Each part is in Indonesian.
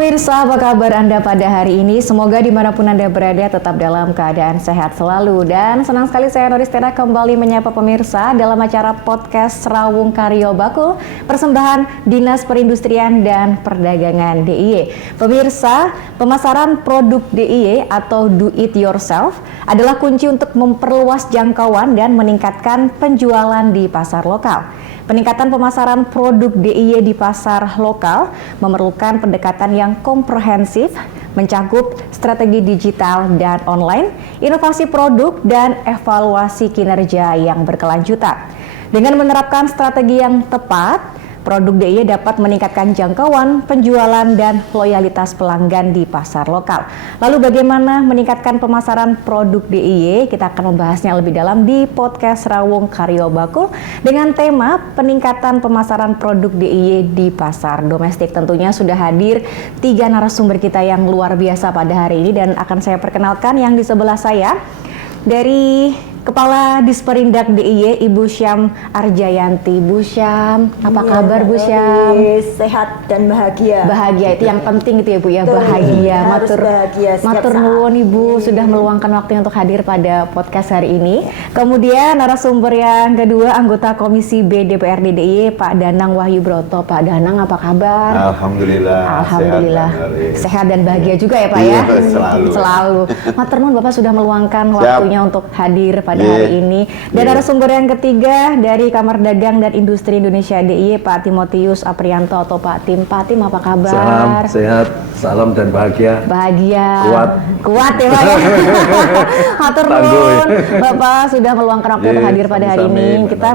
pemirsa, apa kabar Anda pada hari ini? Semoga dimanapun Anda berada tetap dalam keadaan sehat selalu. Dan senang sekali saya Noristena kembali menyapa pemirsa dalam acara podcast Rawung Karyo Bakul, persembahan Dinas Perindustrian dan Perdagangan DIY. Pemirsa, pemasaran produk DIY atau do it yourself adalah kunci untuk memperluas jangkauan dan meningkatkan penjualan di pasar lokal. Peningkatan pemasaran produk DIY di pasar lokal memerlukan pendekatan yang komprehensif, mencakup strategi digital dan online, inovasi produk, dan evaluasi kinerja yang berkelanjutan. Dengan menerapkan strategi yang tepat, produk DIY dapat meningkatkan jangkauan, penjualan, dan loyalitas pelanggan di pasar lokal. Lalu bagaimana meningkatkan pemasaran produk DIY? Kita akan membahasnya lebih dalam di podcast Rawung Karyo Bakul dengan tema peningkatan pemasaran produk DIY di pasar domestik. Tentunya sudah hadir 3 narasumber kita yang luar biasa pada hari ini dan akan saya perkenalkan yang di sebelah saya dari Kepala Disperindak DIY Ibu Syam Arjayanti. Bu Syam, apa kabar Bu Syam? Sehat dan bahagia. Bahagia itu yang penting itu ya Bu ya, bahagia. Matur nuwun Ibu sudah meluangkan waktu untuk hadir pada podcast hari ini. Kemudian narasumber yang kedua anggota Komisi B DPRD DIY Pak Danang Wahyu Broto. Pak Danang apa kabar? Alhamdulillah. Sehat dan bahagia juga ya Pak ya? Selalu. Matur nuwun Bapak sudah meluangkan waktunya untuk hadir pada hari ini. Dan narasumber yang ketiga dari Kamar Dagang dan Industri Indonesia DIY Pak Timotius Aprianto atau Pak Tim. Pak Tim apa kabar? Salam sehat, salam dan bahagia. Bahagia. Kuat ya Pak. Matur nuwun Bapak sudah meluangkan waktu untuk hadir pada hari ini. Kita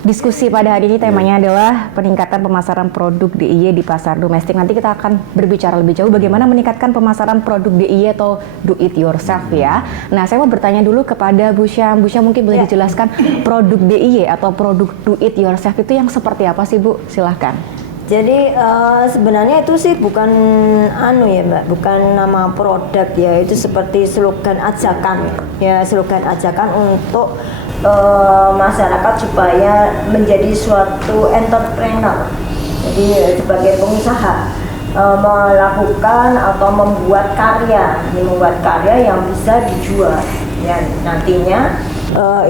diskusi pada hari ini temanya adalah peningkatan pemasaran produk DIY di pasar domestik. Nanti kita akan berbicara lebih jauh bagaimana meningkatkan pemasaran produk DIY atau do it yourself ya. Nah, saya mau bertanya dulu kepada Bu Syam. Bu Syam mungkin boleh dijelaskan produk DIY atau produk do it yourself itu yang seperti apa sih Bu? Silahkan. Jadi sebenarnya itu sih bukan Mbak, bukan nama produk ya, itu seperti slogan ajakan ya, slogan ajakan untuk masyarakat supaya menjadi suatu entrepreneur. Jadi sebagai pengusaha melakukan atau membuat karya yang bisa dijual ya, nantinya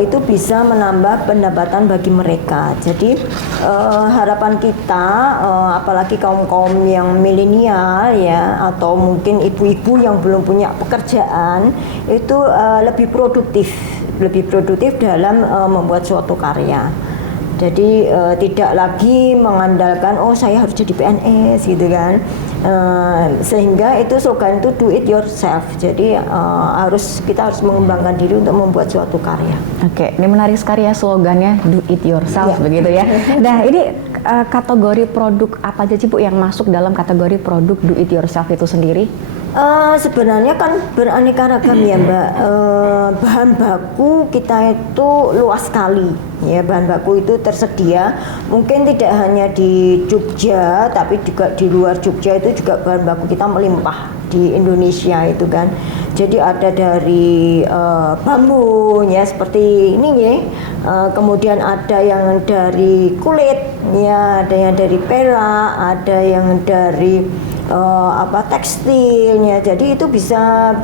itu bisa menambah pendapatan bagi mereka. Jadi harapan kita apalagi kaum yang milenial ya, atau mungkin ibu-ibu yang belum punya pekerjaan itu lebih produktif dalam membuat suatu karya. Jadi tidak lagi mengandalkan saya harus jadi PNS gitu kan. Sehingga itu slogan itu do it yourself. Jadi kita harus mengembangkan diri untuk membuat suatu karya. Oke, ini menarik sekali ya slogannya do it yourself begitu ya. Nah, ini kategori produk apa aja sih Bu yang masuk dalam kategori produk do it yourself itu sendiri? Sebenarnya kan beraneka ragam ya Mbak. Bahan baku kita itu luas sekali ya, bahan baku itu tersedia mungkin tidak hanya di Jogja tapi juga di luar Jogja itu juga bahan baku kita melimpah di Indonesia itu kan. Jadi ada dari bambu ya seperti ini ya, kemudian ada yang dari kulit ya, ada yang dari perak, ada yang dari tekstilnya. Jadi itu bisa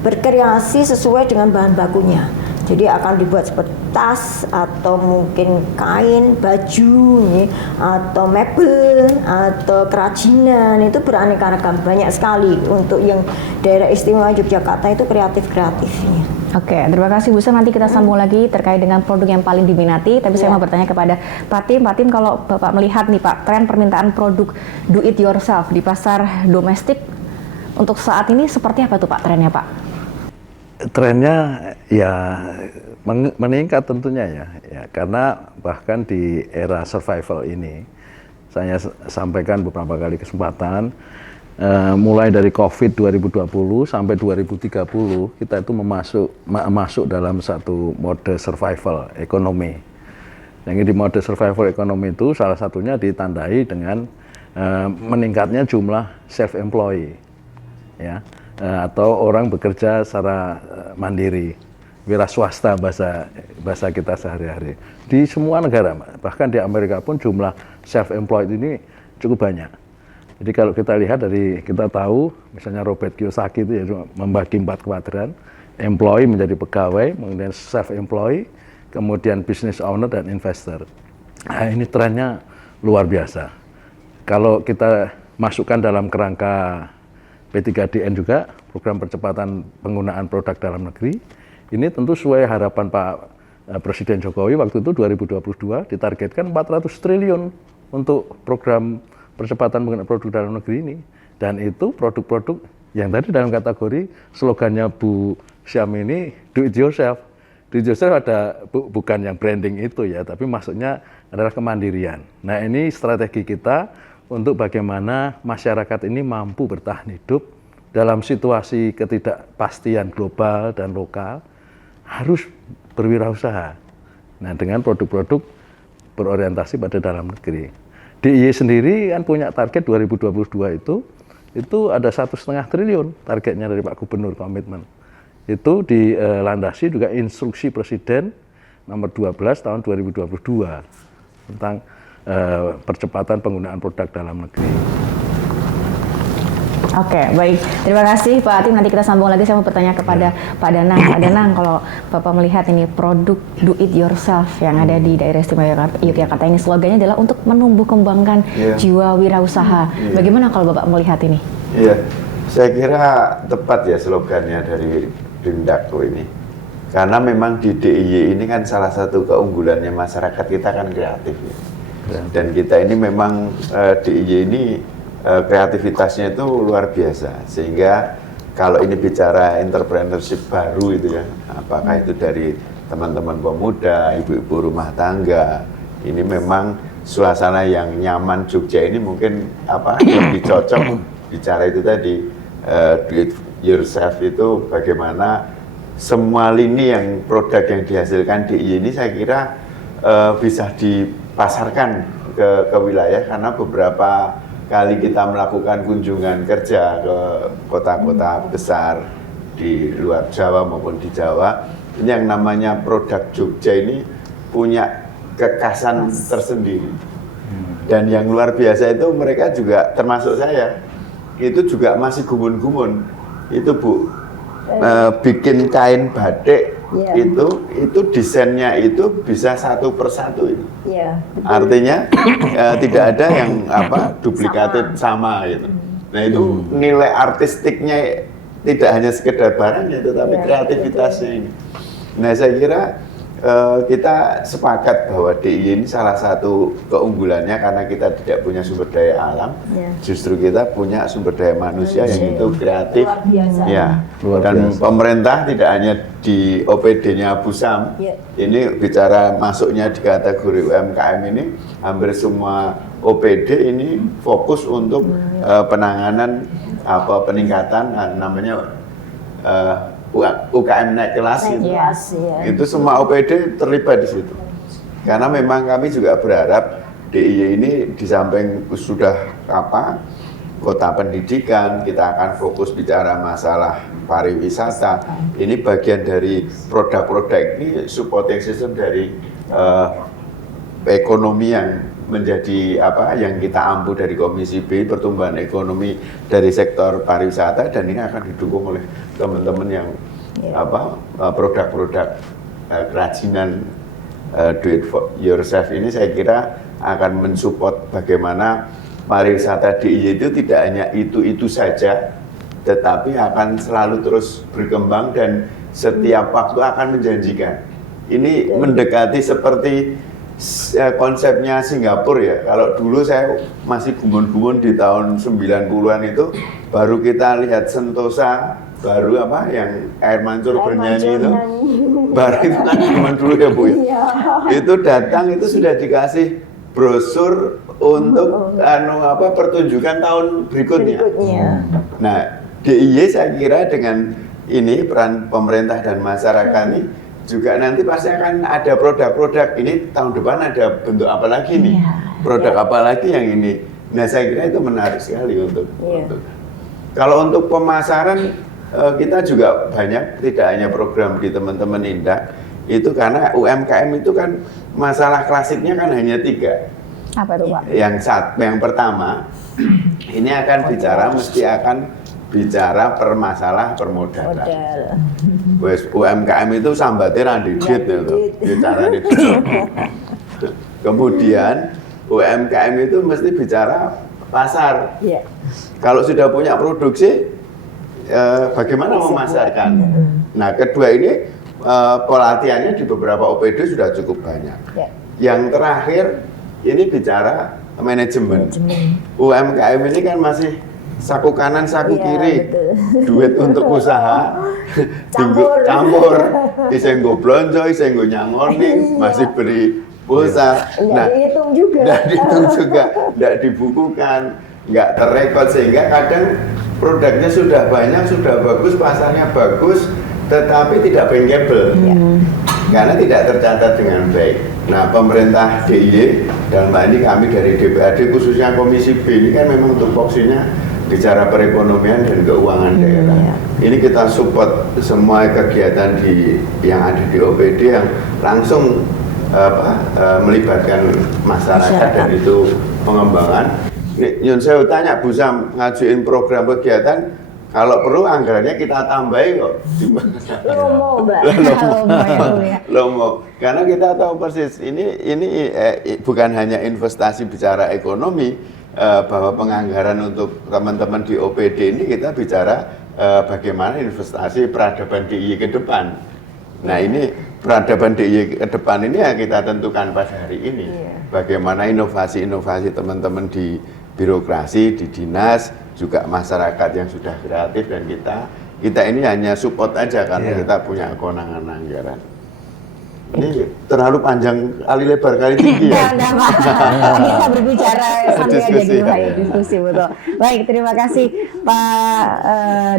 berkreasi sesuai dengan bahan bakunya. Jadi akan dibuat seperti tas atau mungkin kain, baju, atau mebel, atau kerajinan, itu beraneka ragam, banyak sekali. Untuk yang daerah istimewa Yogyakarta itu kreatifnya. Oke, terima kasih Bu Syam. Nanti kita sambung lagi terkait dengan produk yang paling diminati. Tapi saya mau bertanya kepada Pak Tim. Pak Tim, kalau Bapak melihat nih Pak, tren permintaan produk do it yourself di pasar domestik untuk saat ini seperti apa tuh Pak trennya Pak? Trennya ya meningkat tentunya ya, karena bahkan di era survival ini, saya sampaikan beberapa kali kesempatan, mulai dari COVID 2020 sampai 2030 kita itu masuk dalam satu mode survival ekonomi. Yang di mode survival ekonomi itu salah satunya ditandai dengan meningkatnya jumlah self-employed ya, atau orang bekerja secara mandiri, wira swasta bahasa kita sehari-hari. Di semua negara, bahkan di Amerika pun jumlah self-employed ini cukup banyak. Jadi kalau kita lihat kita tahu misalnya Robert Kiyosaki itu ya membagi 4 kuadran, employee menjadi pegawai, kemudian self-employed, kemudian business owner dan investor. Nah, ini trennya luar biasa. Kalau kita masukkan dalam kerangka P3DN juga, program percepatan penggunaan produk dalam negeri, ini tentu sesuai harapan Pak Presiden Jokowi waktu itu 2022 ditargetkan 400 triliun untuk program percepatan penggunaan produk dalam negeri ini. Dan itu produk-produk yang tadi dalam kategori slogannya Bu Syam ini do it yourself. Do it yourself ada bukan yang branding itu ya, tapi maksudnya adalah kemandirian. Nah, ini strategi kita untuk bagaimana masyarakat ini mampu bertahan hidup dalam situasi ketidakpastian global dan lokal, harus berwirausaha. Nah, dengan produk-produk berorientasi pada dalam negeri. DIY sendiri kan punya target 2022 itu ada 1,5 triliun targetnya dari Pak Gubernur, komitmen. Itu dilandasi juga instruksi Presiden nomor 12 tahun 2022 tentang percepatan penggunaan produk dalam negeri. Oke, baik. Terima kasih Pak Atim. Nanti kita sambung lagi. Saya mau bertanya kepada Pak Danang. Pak Danang, kalau Bapak melihat ini produk do it yourself yang ada di daerah istimewa Yogyakarta ini, slogannya adalah untuk menumbuh kembangkan jiwa wirausaha. Bagaimana kalau Bapak melihat ini? Iya, saya kira tepat ya slogannya dari Dindakto ini. Karena memang di DIY ini kan salah satu keunggulannya masyarakat kita kan kreatif ya. Dan kita ini memang DIY ini kreativitasnya itu luar biasa, sehingga kalau ini bicara entrepreneurship baru itu ya, apakah itu dari teman-teman pemuda, ibu-ibu rumah tangga, ini memang suasana yang nyaman. Jogja ini mungkin lebih cocok bicara itu tadi, do it yourself itu bagaimana semua lini yang produk yang dihasilkan di ini saya kira bisa dipasarkan ke wilayah, karena beberapa kali kita melakukan kunjungan kerja ke kota-kota besar di luar Jawa maupun di Jawa, ini yang namanya produk Jogja ini punya kekhasan tersendiri. Dan yang luar biasa itu mereka juga, termasuk saya, itu juga masih gumun-gumun. Itu Bu, bikin kain batik itu desainnya itu bisa 1 per 1 ini. Artinya tidak ada yang duplikatif sama gitu. Nah, itu nilai artistiknya tidak hanya sekedar barangnya, tetapi kreativitasnya ini. Nah, saya kira kita sepakat bahwa DIY ini salah satu keunggulannya karena kita tidak punya sumber daya alam, justru kita punya sumber daya manusia yang itu kreatif. Dan pemerintah tidak hanya di OPD-nya Bu Syam, ini bicara masuknya di kategori UMKM ini, hampir semua OPD ini fokus untuk penanganan peningkatan namanya UKM naik kelas gitu. Itu semua OPD terlibat di situ. Karena memang kami juga berharap DIY ini di samping sudah kota pendidikan, kita akan fokus bicara masalah pariwisata. Ini bagian dari produk-produk ini supporting system dari ekonomi yang menjadi yang kita ampu dari Komisi B, pertumbuhan ekonomi dari sektor pariwisata, dan ini akan didukung oleh teman-teman yang produk-produk kerajinan do it yourself ini. Saya kira akan mensupport bagaimana pariwisata DIY itu tidak hanya itu saja, tetapi akan selalu terus berkembang dan setiap waktu akan menjanjikan. Ini mendekati seperti konsepnya Singapura ya. Kalau dulu saya masih gumun-gumun di tahun 90-an itu, baru kita lihat Sentosa, baru yang air mancur bernyanyi itu, baru itu kan zaman dulu ya Bu ya. Itu datang itu sudah dikasih brosur untuk pertunjukan tahun berikutnya. Nah, DIY saya kira dengan ini peran pemerintah dan masyarakat ini juga nanti pasti akan ada produk-produk ini, tahun depan ada bentuk apa lagi nih, produk apa lagi yang ini. Nah, saya kira itu menarik sekali untuk kalau untuk pemasaran kita juga banyak, tidak hanya program di teman-teman Indak itu, karena UMKM itu kan masalah klasiknya kan hanya 3, Apa tuh Pak? Yang pertama, ini akan bicara permasalah permodalan. Wes UMKM itu sambatnya randidit itu, bicara itu. Kemudian UMKM itu mesti bicara pasar. Yeah. Kalau sudah punya produksi, bagaimana memasarkan? Nah, kedua ini pelatihannya di beberapa OPD sudah cukup banyak. Yeah. Yang terakhir ini bicara manajemen. UMKM ini kan masih saku kanan saku kiri, betul. duit untuk usaha campur, iseng go blonjo, iseng go nyangoni, masih beri pulsa. Nggak dihitung juga. Nggak dibukukan, nggak terrekod, sehingga kadang produknya sudah banyak, sudah bagus, pasarnya bagus, tetapi tidak bankable, karena tidak tercatat dengan baik. Nah, pemerintah DIY dan Mbak ini kami dari DPRD khususnya Komisi B ini kan memang tupoksinya bicara perekonomian dan keuangan daerah. Ini kita support semua kegiatan yang ada di OPD yang langsung melibatkan masyarakat dan itu pengembangan. Nyun saya tanya Bu Sam ngajuin program kegiatan, kalau perlu anggarannya kita tambahin kok. Lomo, Mbak. Lomo. Karena kita tahu persis ini bukan hanya investasi bicara ekonomi, bahwa penganggaran untuk teman-teman di OPD ini kita bicara bagaimana investasi peradaban DIY ke depan. Nah, ini peradaban DIY ke depan ini yang kita tentukan pada hari ini. Bagaimana inovasi-inovasi teman-teman di birokrasi, di dinas, juga masyarakat yang sudah kreatif, dan kita ini hanya support aja karena kita punya kewenangan anggaran. Ini terlalu panjang kali lebar kali tinggi ya. Kita berbicara sampai aja Diskusi. gitu ya, diskusi betul. Baik, terima kasih Pak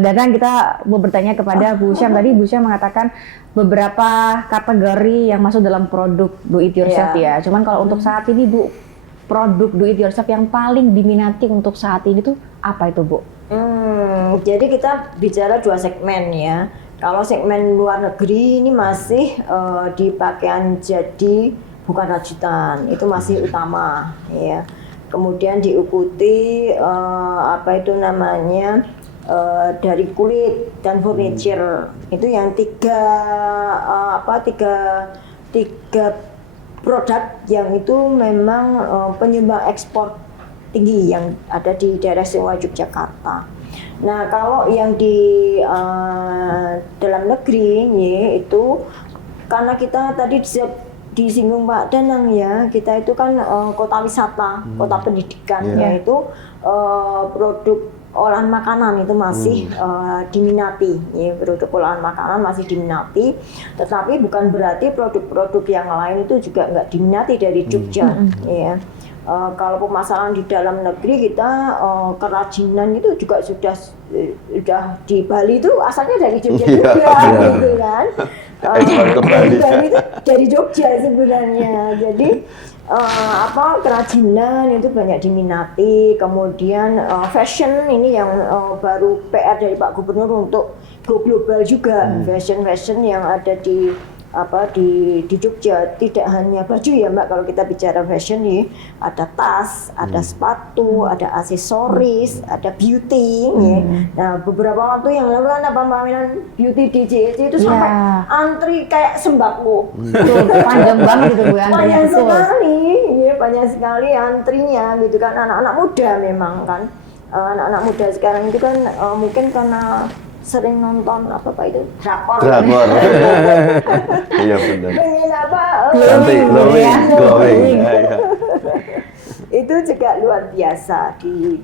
Danang. Kita mau bertanya kepada Bu Syam. Tadi Bu Syam mengatakan beberapa kategori yang masuk dalam produk do it yourself ya. Cuman kalau untuk saat ini Bu, produk do it yourself yang paling diminati untuk saat ini tuh apa itu Bu? Jadi kita bicara dua segmen ya. Kalau segmen luar negeri ini masih di pakaian jadi bukan rajutan, itu masih utama ya. Kemudian diikuti dari kulit dan furniture. Itu yang tiga produk yang itu memang penyumbang ekspor tinggi yang ada di daerah istimewa Yogyakarta. Nah, kalau yang di dalam negeri itu karena kita tadi disinggung Pak Danang ya, kita itu kan kota wisata, kota pendidikan, yaitu produk olahan makanan itu masih diminati, ya, produk olahan makanan masih diminati, tetapi bukan berarti produk-produk yang lain itu juga nggak diminati dari Jogja, ya. Kalau pemasaran di dalam negeri kita kerajinan itu juga sudah di Bali itu asalnya dari Jogja juga, gitu kan. Ekspor ke Bali. Itu dari Jogja sebenarnya. Jadi kerajinan itu banyak diminati. Kemudian fashion ini yang baru PR dari Pak Gubernur untuk go global juga. Fashion yang ada di Jogja, tidak hanya baju ya Mbak, kalau kita bicara fashion nih, ada tas, ada sepatu, ada aksesoris, ada beauty ya. Nah, beberapa waktu yang lalu kan pameran beauty di JEC itu sampai antri kayak sembako. Panjang banget gitu Bu, Panjang sekali, ya, panjang sekali antrinya gitu kan, anak-anak muda memang kan. Anak-anak muda sekarang itu kan mungkin karena sering nonton drakor. Iya benar. Pengen Glowing. Itu juga luar biasa di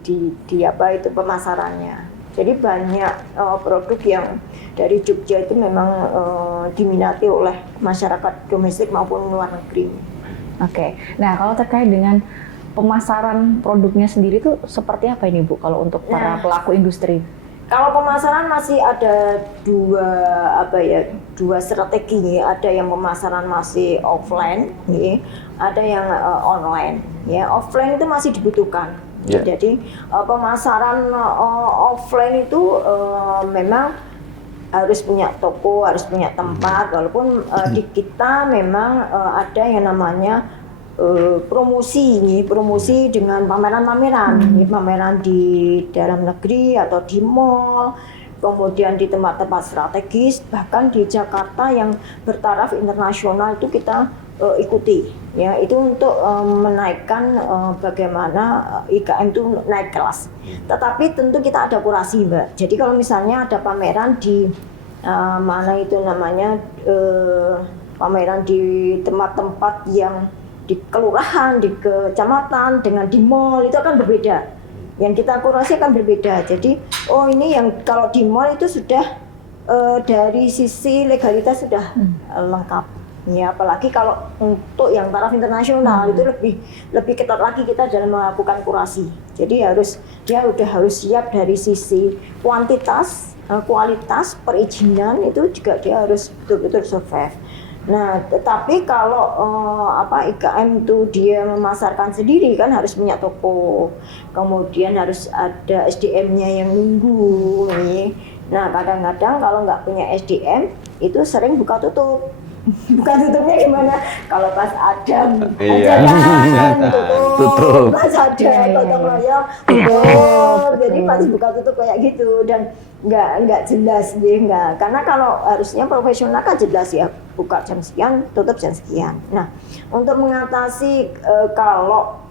pemasarannya. Jadi banyak produk yang dari Jogja itu memang diminati oleh masyarakat domestik maupun luar negeri. Oke. Nah, kalau terkait dengan pemasaran produknya sendiri tuh seperti apa ini Bu kalau untuk para pelaku industri? Kalau pemasaran masih ada dua strategi. Ada yang pemasaran masih offline, ada yang online. Ya, offline itu masih dibutuhkan. Jadi pemasaran offline itu memang harus punya toko, harus punya tempat. Walaupun di kita memang ada yang namanya promosi dengan pameran-pameran, pameran di dalam negeri atau di mall, kemudian di tempat-tempat strategis, bahkan di Jakarta yang bertaraf internasional itu kita ikuti, ya itu untuk menaikkan bagaimana IKM itu naik kelas. Tetapi tentu kita ada kurasi, Mbak. Jadi kalau misalnya ada pameran di mana itu namanya pameran di tempat-tempat yang di kelurahan, di kecamatan, dengan di mall itu akan berbeda. Yang kita kurasi akan berbeda. Jadi, oh ini yang kalau di mall itu sudah dari sisi legalitas sudah lengkap. Ya, apalagi kalau untuk yang taraf internasional itu lebih ketat lagi kita dalam melakukan kurasi. Jadi dia udah harus siap dari sisi kuantitas, kualitas, perizinan itu juga dia harus betul-betul survive. Nah, tetapi kalau IKM itu dia memasarkan sendiri kan harus punya toko, kemudian harus ada SDM-nya yang nunggu. Nah, kadang-kadang kalau nggak punya SDM itu sering buka tutup. Buka tutupnya gimana? Kalau pas Adam aja kan tutup, pas ada gotong royong tutup, jadi pasti buka tutup kayak gitu dan nggak jelas ya nggak. Karena kalau harusnya profesional kan jelas ya buka jam sekian, tutup jam sekian. Nah untuk mengatasi kalau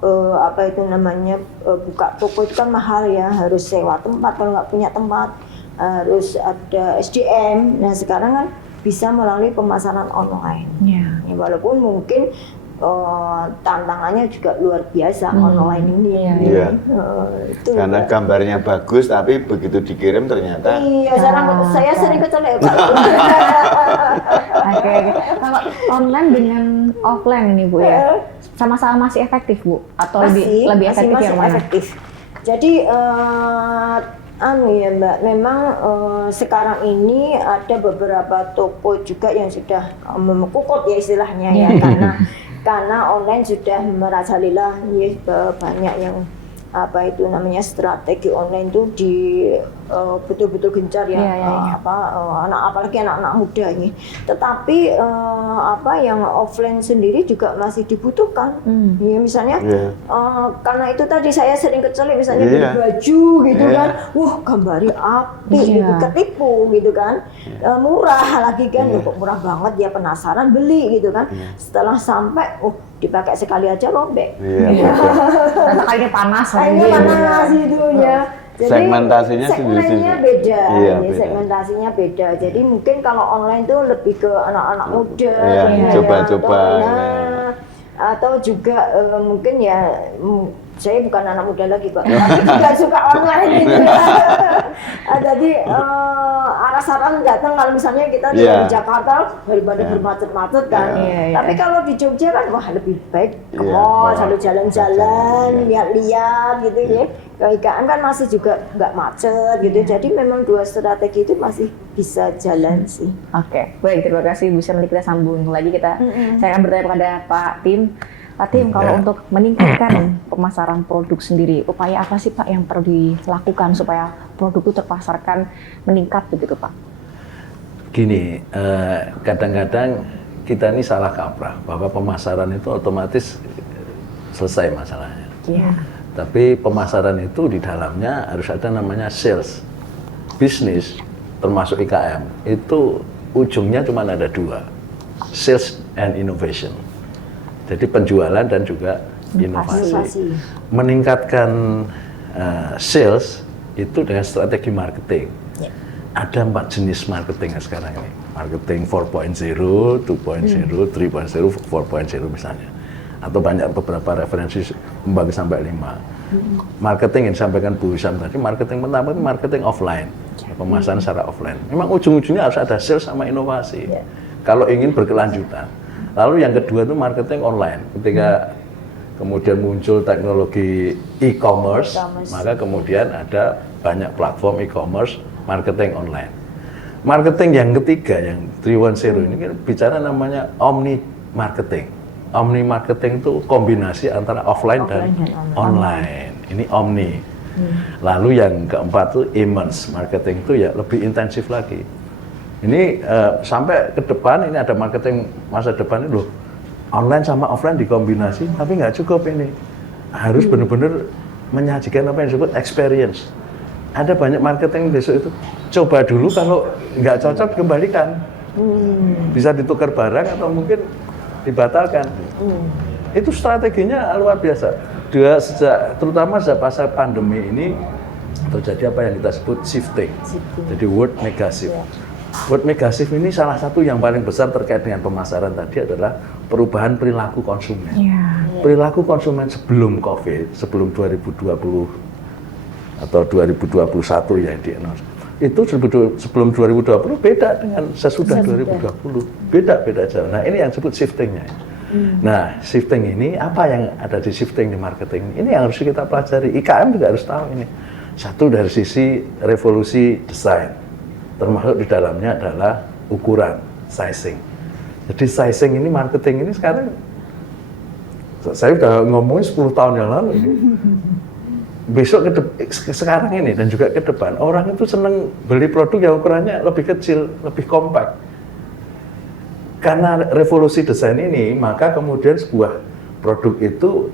buka toko itu kan mahal ya, harus sewa tempat, kalau nggak punya tempat harus ada SDM. Nah sekarang kan bisa melalui pemasaran online. Ya, walaupun mungkin tantangannya juga luar biasa online ini. Itu karena gambarnya bagus, tapi begitu dikirim ternyata. Iya, saya sering kecolek Pak. Oke. Kalau online dengan offline nih Bu ya, sama-sama masih efektif Bu? Atau lebih efektif yang mana? Efektif. Jadi ya Mbak, memang sekarang ini ada beberapa toko juga yang sudah memekukut ya istilahnya ya karena online sudah merajalela ya, banyak yang strategi online itu betul-betul gencar apalagi anak-anak muda ini. Tetapi yang offline sendiri juga masih dibutuhkan. Ya misalnya karena itu tadi saya sering kecolek misalnya beli baju gitu kan, wah gambarnya apik gitu, ketipu gitu kan, murah lagi kan, kok murah banget, dia penasaran beli gitu kan. Setelah sampai dipakai sekali aja robek. Kayaknya panas. Kayaknya panas itu ya. Jadi segmentasinya beda. Segmentasinya beda. Jadi mungkin kalau online tuh lebih ke anak-anak muda, coba-coba. Atau juga mungkin ya saya bukan anak muda lagi Pak, tapi juga suka online gitu ya. Jadi arah-arahan datang kalau misalnya kita di Jakarta daripada bermacet-macet kan. Tapi kalau di Jogja kan wah lebih baik ke mall, selalu jalan-jalan, lihat-lihat gitu ya. IKM kan masih juga nggak macet gitu. Jadi memang dua strategi itu masih bisa jalan sih. Oke, baik, terima kasih Bu. Nanti kita sambung lagi saya akan bertanya kepada Pak Tim. Pak Tim, kalau untuk meningkatkan pemasaran produk sendiri, upaya apa sih Pak yang perlu dilakukan supaya produk itu terpasarkan meningkat begitu Pak? Gini, kadang-kadang kita ini salah kaprah bahwa pemasaran itu otomatis selesai masalahnya. Tapi pemasaran itu di dalamnya harus ada namanya sales. Bisnis, termasuk IKM, itu ujungnya cuma ada dua, sales and innovation. Jadi penjualan dan juga inovasi. Meningkatkan sales itu dengan strategi marketing. Ada 4 jenis marketing sekarang ini. Marketing 4.0, 2.0, 3.0, 4.0 misalnya. Atau beberapa referensi membagi sampai 5. Marketing yang disampaikan Bu Hisam tadi, marketing pertama itu marketing offline. Pemasaran secara offline. Memang ujung-ujungnya harus ada sales sama inovasi. Kalau ingin berkelanjutan. Lalu yang kedua itu marketing online. Ketika kemudian muncul teknologi e-commerce, maka kemudian ada banyak platform e-commerce marketing online. Marketing yang ketiga, yang 3.0 ini kan bicara namanya omni marketing. Omni marketing itu kombinasi antara offline dan online. Ini omni. Lalu yang keempat itu immense marketing, itu ya lebih intensif lagi. Ini sampai ke depan ini ada marketing masa depan ini loh. online sama offline dikombinasi, tapi nggak cukup ini. Harus benar-benar menyajikan apa yang disebut experience. Ada banyak marketing besok itu, coba dulu, kalau nggak cocok kembalikan. Bisa ditukar barang atau mungkin dibatalkan. Itu strateginya luar biasa. Terutama sejak masa pandemi ini terjadi apa yang kita sebut shifting. Jadi word negative. Word negative ini salah satu yang paling besar terkait dengan pemasaran tadi adalah perubahan perilaku konsumen. Perilaku konsumen sebelum COVID, sebelum 2020 atau 2021 ya di announce. Itu sebelum 2020 beda dengan sesudah 2020. Beda jauh. Nah, ini yang disebut shiftingnya. Nah, shifting ini, apa yang ada di shifting di marketing? Ini yang harus kita pelajari. IKM juga harus tahu ini. Satu, dari sisi revolusi desain, termasuk di dalamnya adalah ukuran, sizing. Jadi sizing ini, marketing ini sekarang, saya udah ngomongin 10 tahun yang lalu. Besok sekarang ini dan juga ke depan, orang itu seneng beli produk yang ukurannya lebih kecil, lebih kompak. Karena revolusi desain ini, maka kemudian sebuah produk itu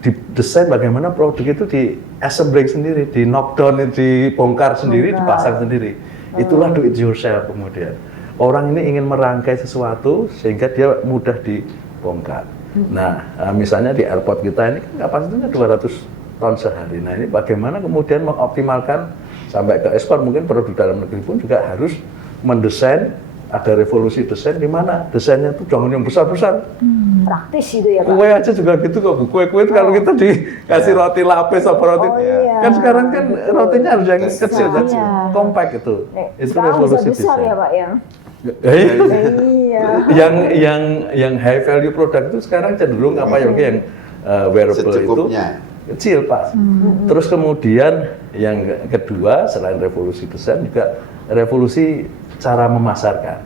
didesain bagaimana produk itu di-assembling sendiri, di-knockdown, dibongkar sendiri, dipasang sendiri. Itulah do it yourself kemudian. Orang ini ingin merangkai sesuatu sehingga dia mudah dibongkar. Nah, misalnya di airport kita ini kan kapasitasnya 200 ton sehari. Nah, ini bagaimana kemudian mengoptimalkan sampai ke ekspor, mungkin produk dalam negeri pun juga harus mendesain. Ada revolusi desain di mana desainnya itu jangan yang besar-besar. Praktis itu ya Pak. Kue aja juga gitu kok. Kue itu kalau kita dikasih roti lapis atau roti, kan sekarang kan rotinya harus yang kecil, compact itu. Itu revolusi besar desain. Ya Pak ya. Yang high value product itu sekarang cenderung apa yang wearable itu kecil Pak. Terus kemudian yang kedua, selain revolusi desain juga revolusi cara memasarkan.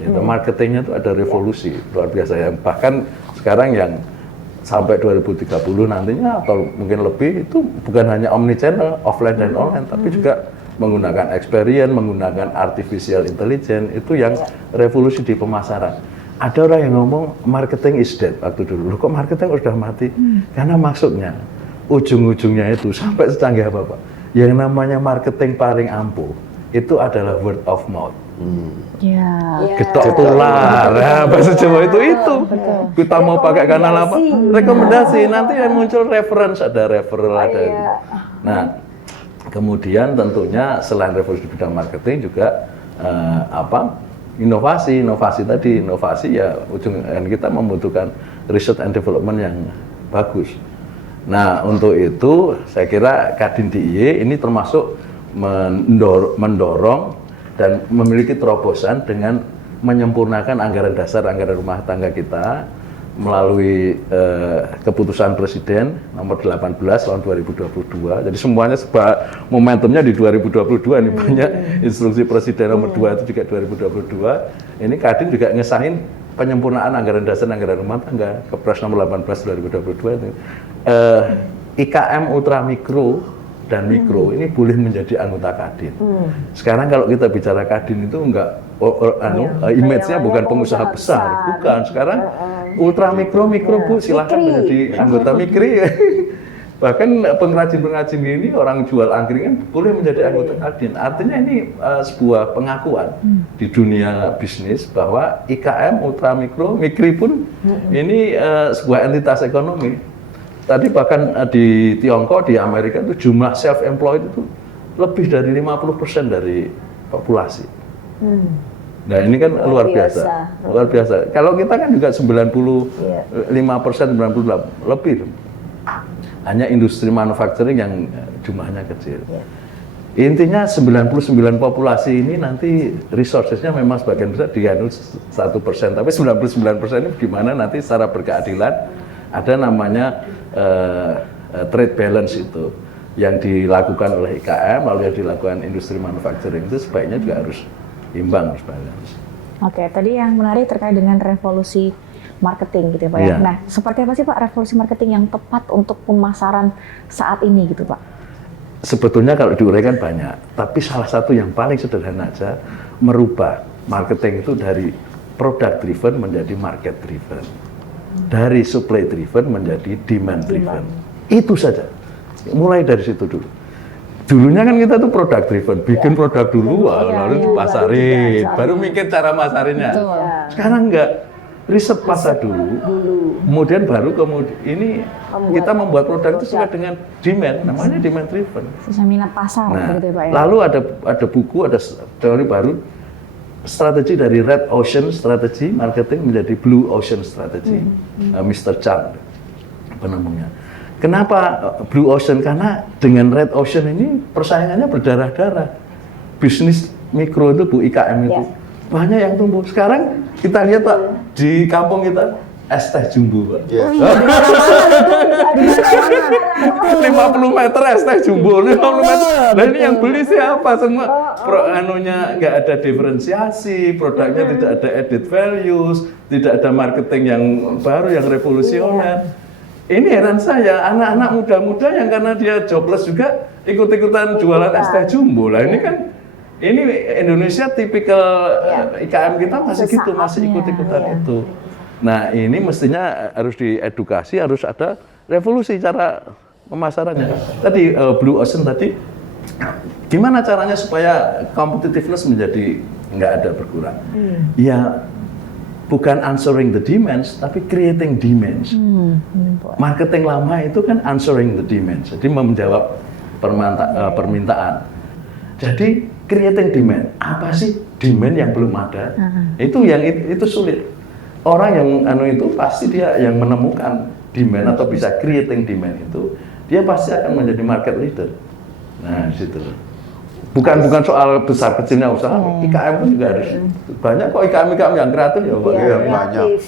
Marketingnya itu ada revolusi luar biasa, yang bahkan sekarang yang sampai 2030 nantinya atau mungkin lebih itu bukan hanya omnichannel, offline dan online, tapi juga menggunakan experience, menggunakan artificial intelligence, itu yang revolusi di pemasaran. Ada orang yang ngomong marketing is dead waktu dulu. Loh, kok marketing udah mati? Karena maksudnya ujung-ujungnya itu sampai secanggih apa Pak? Yang namanya marketing paling ampuh itu adalah word of mouth. Getok tular, nah, bahasa Jawa itu. Kita mau pakai kanal apa? Rekomendasi. Nanti yang muncul reference, ada referral, ada. Nah, kemudian tentunya selain revolusi di bidang marketing juga inovasi tadi, ya ujungnya kita membutuhkan research and development yang bagus. Nah, untuk itu saya kira Kadin DIY ini termasuk mendorong dan memiliki terobosan dengan menyempurnakan anggaran dasar, anggaran rumah tangga kita melalui keputusan Presiden nomor 18 tahun 2022. Jadi semuanya momentumnya di 2022 ini, banyak instruksi Presiden nomor 2 itu juga 2022. Ini Kadin juga ngesahin penyempurnaan anggaran dasar, anggaran rumah tangga, Kepres nomor 18 2022 itu. IKM ultra mikro dan mikro ini boleh menjadi anggota Kadin. Sekarang kalau kita bicara Kadin itu enggak image-nya bukan pengusaha besar, bukan. Sekarang ultra mikro Bu, silakan menjadi anggota Mikri. Bahkan pengrajin-pengrajin ini, orang jual angkringan boleh menjadi anggota Kadin. Artinya ini sebuah pengakuan di dunia bisnis bahwa IKM ultra mikro, Mikri pun ini sebuah entitas ekonomi. Tadi bahkan di Tiongkok, di Amerika itu jumlah self-employed itu lebih dari 50% dari populasi. Nah ini kan luar biasa. Kalau kita kan juga 95%, 98 lebih. Hanya industri manufacturing yang jumlahnya kecil. Intinya 99 populasi ini nanti resourcesnya memang sebagian besar dianut 1%, tapi 99% ini gimana nanti secara berkeadilan. Ada namanya trade balance itu yang dilakukan oleh IKM, lalu yang dilakukan industri manufacturing itu sebaiknya juga harus imbang, harus balance. Oke, tadi yang menarik terkait dengan revolusi marketing gitu ya Pak. Nah, seperti apa sih Pak revolusi marketing yang tepat untuk pemasaran saat ini gitu Pak? Sebetulnya kalau diuraikan banyak, tapi salah satu yang paling sederhana aja, merubah marketing itu dari product driven menjadi market driven. dari supply driven menjadi demand driven. Itu saja. Mulai dari situ dulu. Dulunya kan kita tuh product driven, bikin produk dulu, lalu dipasarin, baru mikir cara masarinnya. Sekarang enggak, riset pasar dulu, kemudian ini kita membuat produk itu sesuai dengan demand, namanya demand driven. Sesuai minat pasar, begitu ya Pak ya. Lalu ada buku, ada teori baru, strategi dari Red Ocean Strategy Marketing menjadi Blue Ocean Strategy, Mr. Chang penemunya. Kenapa Blue Ocean? Karena dengan Red Ocean ini persaingannya berdarah-darah. Bisnis mikro itu Bu, IKM itu banyak yang tumbuh. Sekarang kita lihat Pak, di kampung kita es teh jumbo Pak. 50 meter es teh jumbo, 50 meter. Nah ini yang beli siapa? Semua nggak ada diferensiasi, produknya tidak ada added values, tidak ada marketing yang baru, yang revolusioner. Ini heran saya, anak-anak muda-muda yang karena dia jobless juga ikut-ikutan jualan es teh jumbo. Lah ini kan, ini Indonesia tipikal IKM kita masih gitu, masih ikut-ikutan itu. Nah ini mestinya harus diedukasi, harus ada revolusi cara pemasarannya. Tadi Blue Ocean tadi, gimana caranya supaya competitiveness menjadi nggak ada berkurang? Ya bukan answering the demands, tapi creating demands. Marketing lama itu kan answering the demands, jadi menjawab permintaan. Jadi creating demand, apa sih demand yang belum ada? Itu sulit. Orang yang itu pasti dia yang menemukan demand atau bisa creating demand itu, dia pasti akan menjadi market leader. Nah, di situ. Bukan soal besar kecilnya usaha, IKM pun juga harus banyak kok IKM yang kreatif ya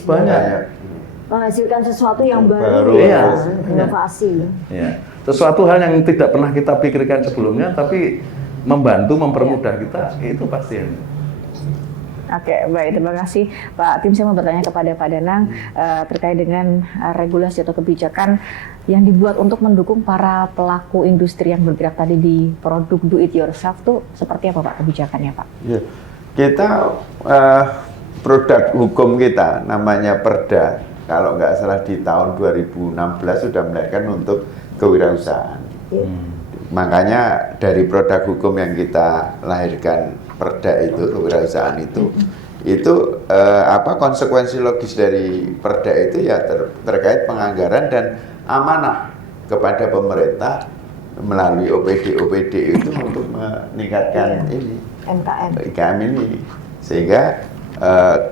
banyak. Menghasilkan sesuatu yang baru, inovasi. Ya. Sesuatu hal yang tidak pernah kita pikirkan sebelumnya, tapi membantu mempermudah kita, itu pasti. Oke, baik, terima kasih Pak Tim. Saya mau bertanya kepada Pak Danang terkait dengan regulasi atau kebijakan yang dibuat untuk mendukung para pelaku industri yang bergerak tadi di produk do it yourself tuh seperti apa Pak kebijakannya Pak? Ya, kita produk hukum kita namanya Perda, kalau nggak salah di tahun 2016 sudah melahirkan untuk kewirausahaan. Makanya dari produk hukum yang kita lahirkan Perda itu, kewirausahaan itu konsekuensi logis dari Perda itu ya terkait penganggaran dan amanah kepada pemerintah melalui OPD itu untuk meningkatkan IKM ini, sehingga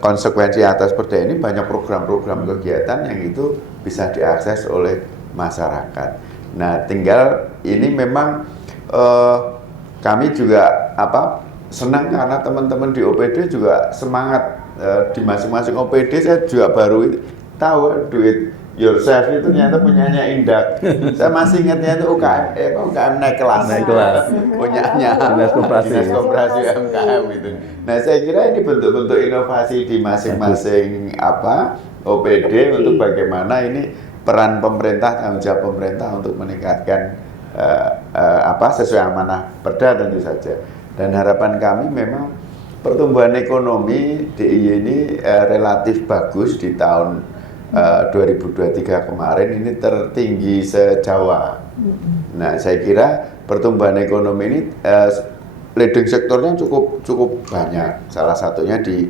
konsekuensi atas Perda ini banyak program-program kegiatan yang itu bisa diakses oleh masyarakat. Nah, tinggal ini memang kami juga senang karena teman-teman di OPD juga semangat. Di masing-masing OPD saya juga baru tahu do it yourself itu ternyata punyanya Indak. Saya masih ingatnya itu UKM naik kelas. Punyanya Dinas Koperasi UMKM itu. Nah, saya kira ini bentuk-bentuk inovasi di masing-masing OPD untuk bagaimana ini peran pemerintah, tanggung jawab pemerintah untuk meningkatkan sesuai amanah Perda tentu saja. Dan harapan kami memang pertumbuhan ekonomi DIY ini relatif bagus di tahun 2023 kemarin, ini tertinggi se-Jawa. Nah, saya kira pertumbuhan ekonomi ini leading sektornya cukup banyak. Salah satunya di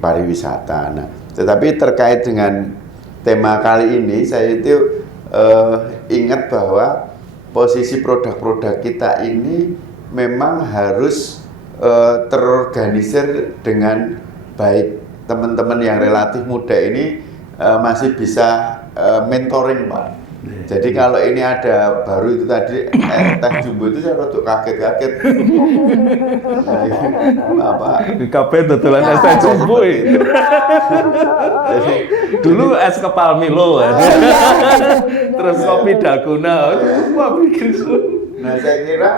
pariwisata. Nah, tetapi terkait dengan tema kali ini, saya itu ingat bahwa posisi produk-produk kita ini memang harus terorganisir dengan baik. Teman-teman yang relatif muda ini masih bisa mentoring, Pak. Jadi kalau ini ada baru itu tadi teh jumbo itu saya rada kaget-kaget. Kabeh dodolan es teh jumbo itu. Jadi dulu es kepal Milo, terus kopi Dalgona, wah bikin. Nah, saya kira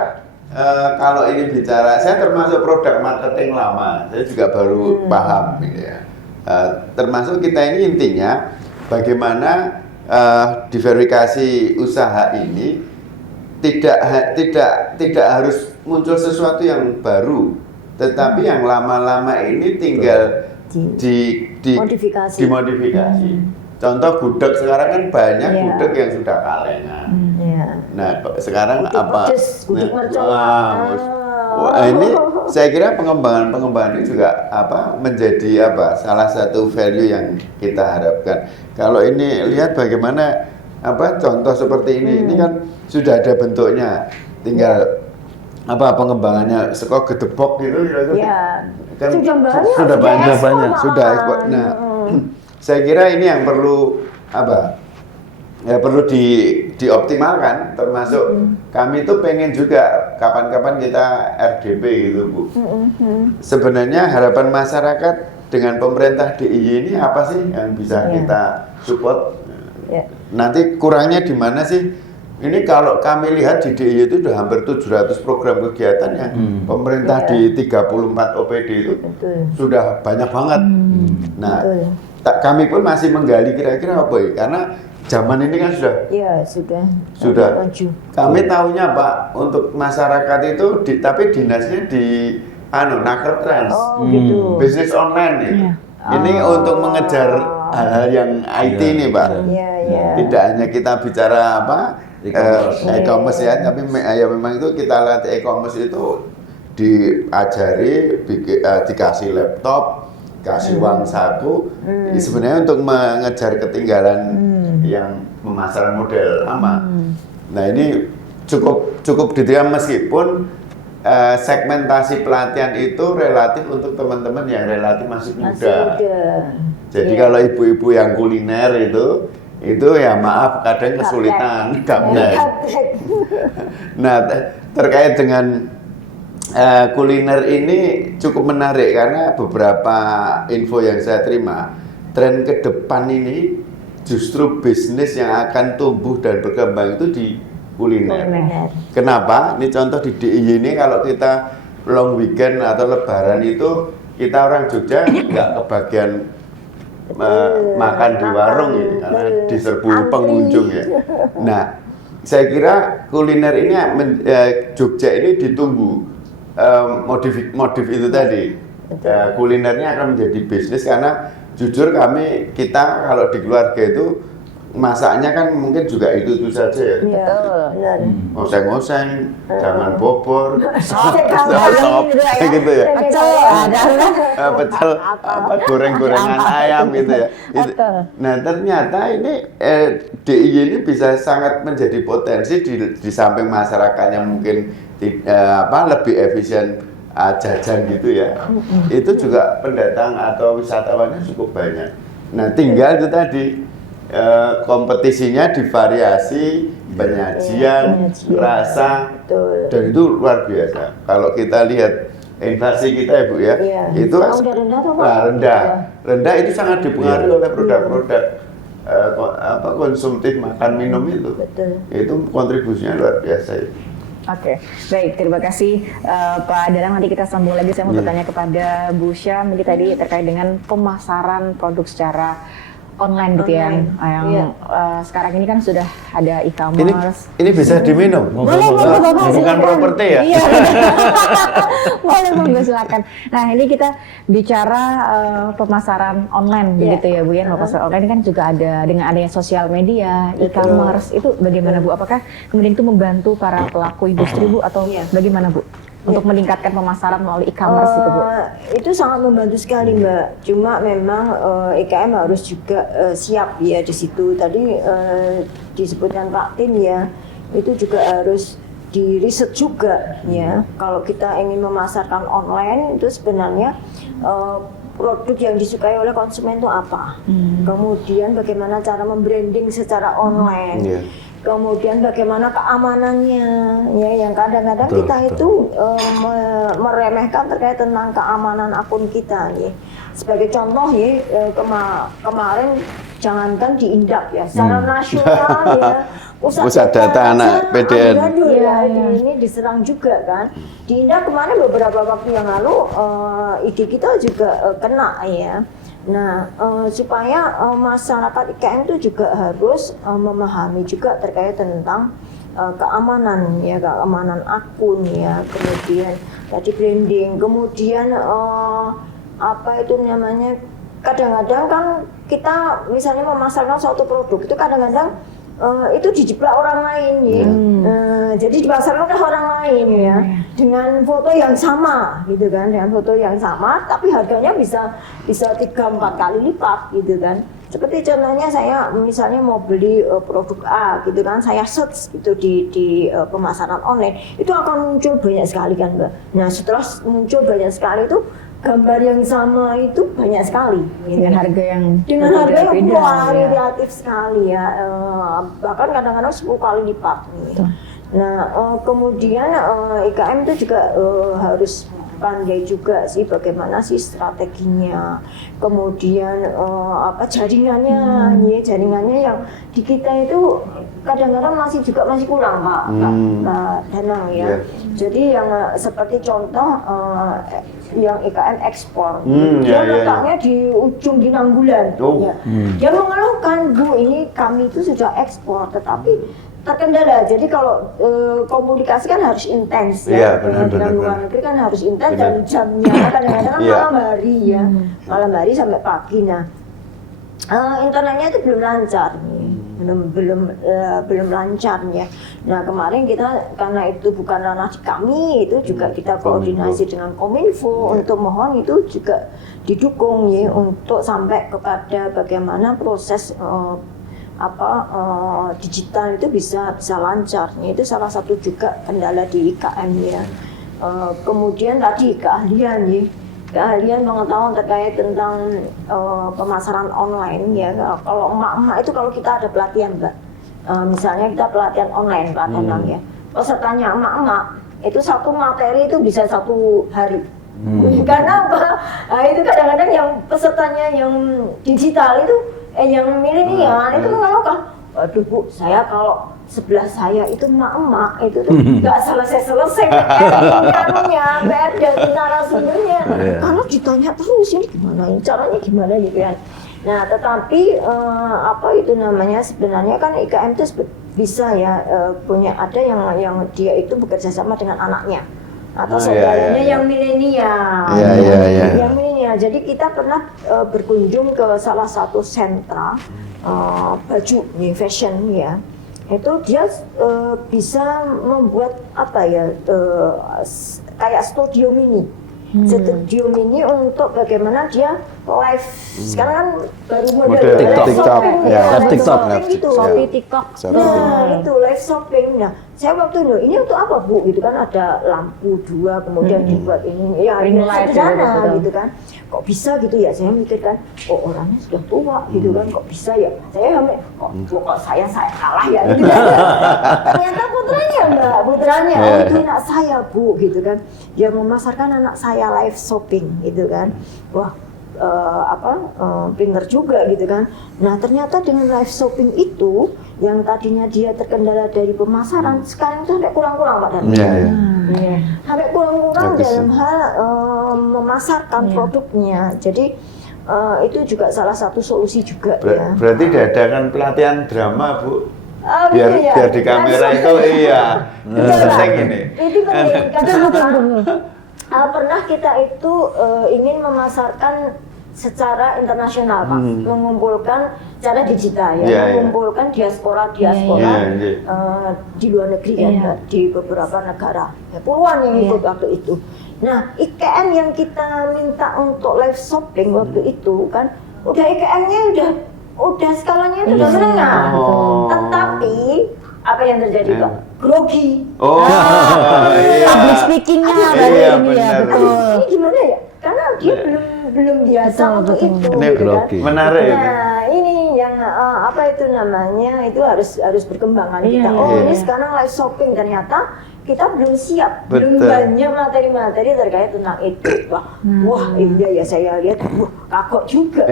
kalau ini bicara, saya termasuk produk marketing lama, saya juga baru paham ya. Termasuk kita ini intinya bagaimana diverifikasi usaha ini tidak harus muncul sesuatu yang baru, tetapi yang lama-lama ini tinggal dimodifikasi. Contoh gudeg sekarang kan banyak gudeg yang sudah kalengan. Iya. Nah, sekarang Gudeg apa? pedes, gudeg mercon. Wah, ini saya kira pengembangan ini juga menjadi salah satu value yang kita harapkan. Kalau ini lihat bagaimana contoh seperti ini kan sudah ada bentuknya, tinggal pengembangannya sekok gedebok gitu Ya, kan sudah banyak, sudah ekspor. Nah, saya kira ini yang perlu perlu dioptimalkan, termasuk kami itu pengen juga kapan-kapan kita RDP gitu Bu. Sebenarnya harapan masyarakat dengan pemerintah DIY ini apa sih yang bisa kita support? Nanti kurangnya di mana sih? Ini kalau kami lihat di DIY itu sudah hampir 700 program kegiatan yang pemerintah di 34 OPD itu sudah banyak banget. Nah, kami pun masih menggali kira-kira apa ya? Karena zaman ini kan sudah maju. Kami tahunya Pak, untuk masyarakat itu tapi dinasnya di Naker Trans. Gitu. Bisnis online ya. Ini untuk mengejar hal-hal yang IT nih Pak. Tidak hanya kita bicara e-commerce ya, tapi memang itu kita lihat e-commerce itu diajari, dikasih laptop, kasih uang saku, sebenarnya untuk mengejar ketinggalan yang pemasaran model lama. Nah ini cukup detail meskipun segmentasi pelatihan itu relatif untuk teman-teman yang relatif masih muda. Jadi kalau ibu-ibu yang kuliner itu ya maaf kadang kesulitan gaptek. Nah terkait dengan kuliner ini cukup menarik karena beberapa info yang saya terima, tren ke depan ini justru bisnis yang akan tumbuh dan berkembang itu di kuliner. Kenapa? Ini contoh di DIY ini kalau kita long weekend atau lebaran itu kita orang Jogja nggak kebagian makan di warung ini karena diserbu pengunjung ya. Nah, saya kira kuliner ini Jogja ini ditunggu modif itu tadi. Kulinernya akan menjadi bisnis karena jujur kita kalau di keluarga itu masaknya kan mungkin juga itu saja ya. Oseng-oseng, jangan bobor, sop gitu ya. Pecel goreng-gorengan ayam gitu ya. Nah ternyata ini DIY ini bisa sangat menjadi potensi di samping masyarakatnya mungkin lebih efisien jajan gitu ya. Itu juga pendatang atau wisatawannya cukup banyak. Nah tinggal itu tadi kompetisinya divariasi, penyajian, rasa, dan itu luar biasa. Kalau kita lihat inflasi kita ya Bu ya, itu rendah itu sangat dipengaruhi oleh produk-produk konsumtif makan minum itu. Itu kontribusinya luar biasa. Oke, baik, terima kasih Pak Danang. Nanti kita sambung lagi. Saya mau bertanya kepada Bu Syam ini tadi terkait dengan pemasaran produk secara online gitu ya, yang sekarang ini kan sudah ada e-commerce. Ini bisa diminum? Boleh, bukan properti ya? Iya, boleh, silakan. Nah ini kita bicara pemasaran online begitu ya Bu ya. Pemasaran online kan juga ada dengan adanya sosial media, e-commerce, itu bagaimana Bu? Apakah kemudian itu membantu para pelaku industri Bu atau bagaimana Bu? Untuk meningkatkan pemasaran melalui e-commerce itu Bu? Itu sangat membantu sekali Mbak. Cuma memang IKM harus juga siap ya di situ. Tadi disebutkan Pak Tin ya, itu juga harus di riset juga ya. Kalau kita ingin memasarkan online itu sebenarnya produk yang disukai oleh konsumen itu apa? Kemudian bagaimana cara membranding secara online? Kemudian bagaimana keamanannya, ya yang kadang-kadang kita itu meremehkan terkait tentang keamanan akun kita, ya. Sebagai contoh ya, kemarin jangankan diindap ya, secara nasional ya, pusat data anak PDN ini diserang juga kan. Diindap kemarin beberapa waktu yang lalu, ID kita juga kena ya. Nah, supaya masyarakat IKM itu juga harus memahami juga terkait tentang keamanan ya, keamanan akun ya, kemudian tadi branding, kemudian apa itu namanya kadang-kadang kan kita misalnya memasarkan suatu produk itu kadang-kadang itu dijeplak orang lain ya. Jadi dipasarkan ke orang lain ya dengan foto yang sama gitu kan, dengan foto yang sama tapi harganya bisa 3-4 kali lipat gitu kan. Seperti contohnya saya misalnya mau beli produk A gitu kan, saya search gitu di pemasaran online itu akan muncul banyak sekali kan Mbak. Nah setelah muncul banyak sekali itu gambar yang sama itu banyak sekali dengan harga yang variatif sekali ya, bahkan kadang-kadang 10 kali lipat nih. Nah kemudian IKM itu juga harus pandai juga sih bagaimana sih strateginya, kemudian jaringannya ya, jaringannya yang di kita itu kadang-kadang masih kurang Pak Danang ya. Jadi yang seperti contoh yang IKM ekspor, dia letaknya di ujung di Nanggulan. Ya. Dia mengeluhkan, Bu ini kami itu sudah ekspor, tetapi terkendala. Jadi kalau komunikasi kan harus intens ya, dengan luar negeri kan harus intens dan jamnya kadang-kadang malam hari ya, malam hari sampai pagi. Nah, internetnya itu belum lancar nih. Belum lancar ya. Nah kemarin kita karena itu bukan ranah kami, itu juga kita koordinasi dengan Kominfo untuk mohon itu juga didukung ya untuk sampai kepada bagaimana proses digital itu bisa lancar. Itu salah satu juga kendala di IKM ya. Kemudian tadi keahlian ya. Keahlian pengetahuan terkait tentang pemasaran online ya. Kalau emak-emak itu kalau kita ada pelatihan Mbak, misalnya kita pelatihan online, pelatihan ya, pesertanya emak-emak itu satu materi itu bisa 1 hari. Karena apa? Nah, itu kadang-kadang yang pesertanya yang digital itu yang milenial itu mengeluhkan, waduh Bu, saya kalau sebelah saya itu emak-emak itu tuh nggak selesai-selesai karunya, dan narasumbernya. Kalau ditanya terus ini gimana, caranya gimana gitu kan. Nah, tetapi sebenarnya kan IKM itu bisa ya punya ada yang dia itu bekerja sama dengan anaknya atau saudaranya yang milenial. Yang milenial. Jadi kita pernah berkunjung ke salah satu sentra baju nih, fashion ya. Itu dia bisa membuat kayak studio mini. Studio mini untuk bagaimana dia live. Sekarang kan baru model TikTok gitu. TikTok. Nah, itu live shopping. Nah, saya waktu itu ini untuk apa Bu? Gitu kan ada lampu 2 kemudian dibuat ini ya sederhana gitu kan. Kok bisa gitu ya? Saya mikir kan, orangnya sudah tua gitu kan, kok bisa ya? Saya kok saya kalah ya gitu kan. Ternyata putranya itu anak saya Bu gitu kan. Dia memasarkan anak saya live shopping gitu kan. Wah, pinter juga gitu kan. Nah ternyata dengan live shopping itu yang tadinya dia terkendala dari pemasaran sekarang itu sampai kurang-kurang Pak Dan. Sampai kurang-kurang dalam hal memasarkan produknya. Jadi itu juga salah satu solusi juga ya. Berarti diadakan pelatihan drama Bu. Biar di kamera itu penting ini. Itu penting karena pernah kita itu ingin memasarkan secara internasional Pak, mengumpulkan secara digital ya, mengumpulkan diaspora di luar negeri kan, di beberapa negara, puluhan yang ikut waktu itu. Nah IKM yang kita minta untuk live shopping waktu itu kan, udah IKM-nya udah skalanya udah menengah, tetapi apa yang terjadi Pak? Grogi. Public speaking-nya betul. Ini gimana ya? Karena dia belum biasa untuk itu. Ini grogi. Menarik. Nah, ini yang itu harus berkembang kan kita. Ini sekarang live shopping ternyata kita belum siap, belum banyak materi-materi terkait tentang itu. Wah, iya ya saya lihat, kagok juga.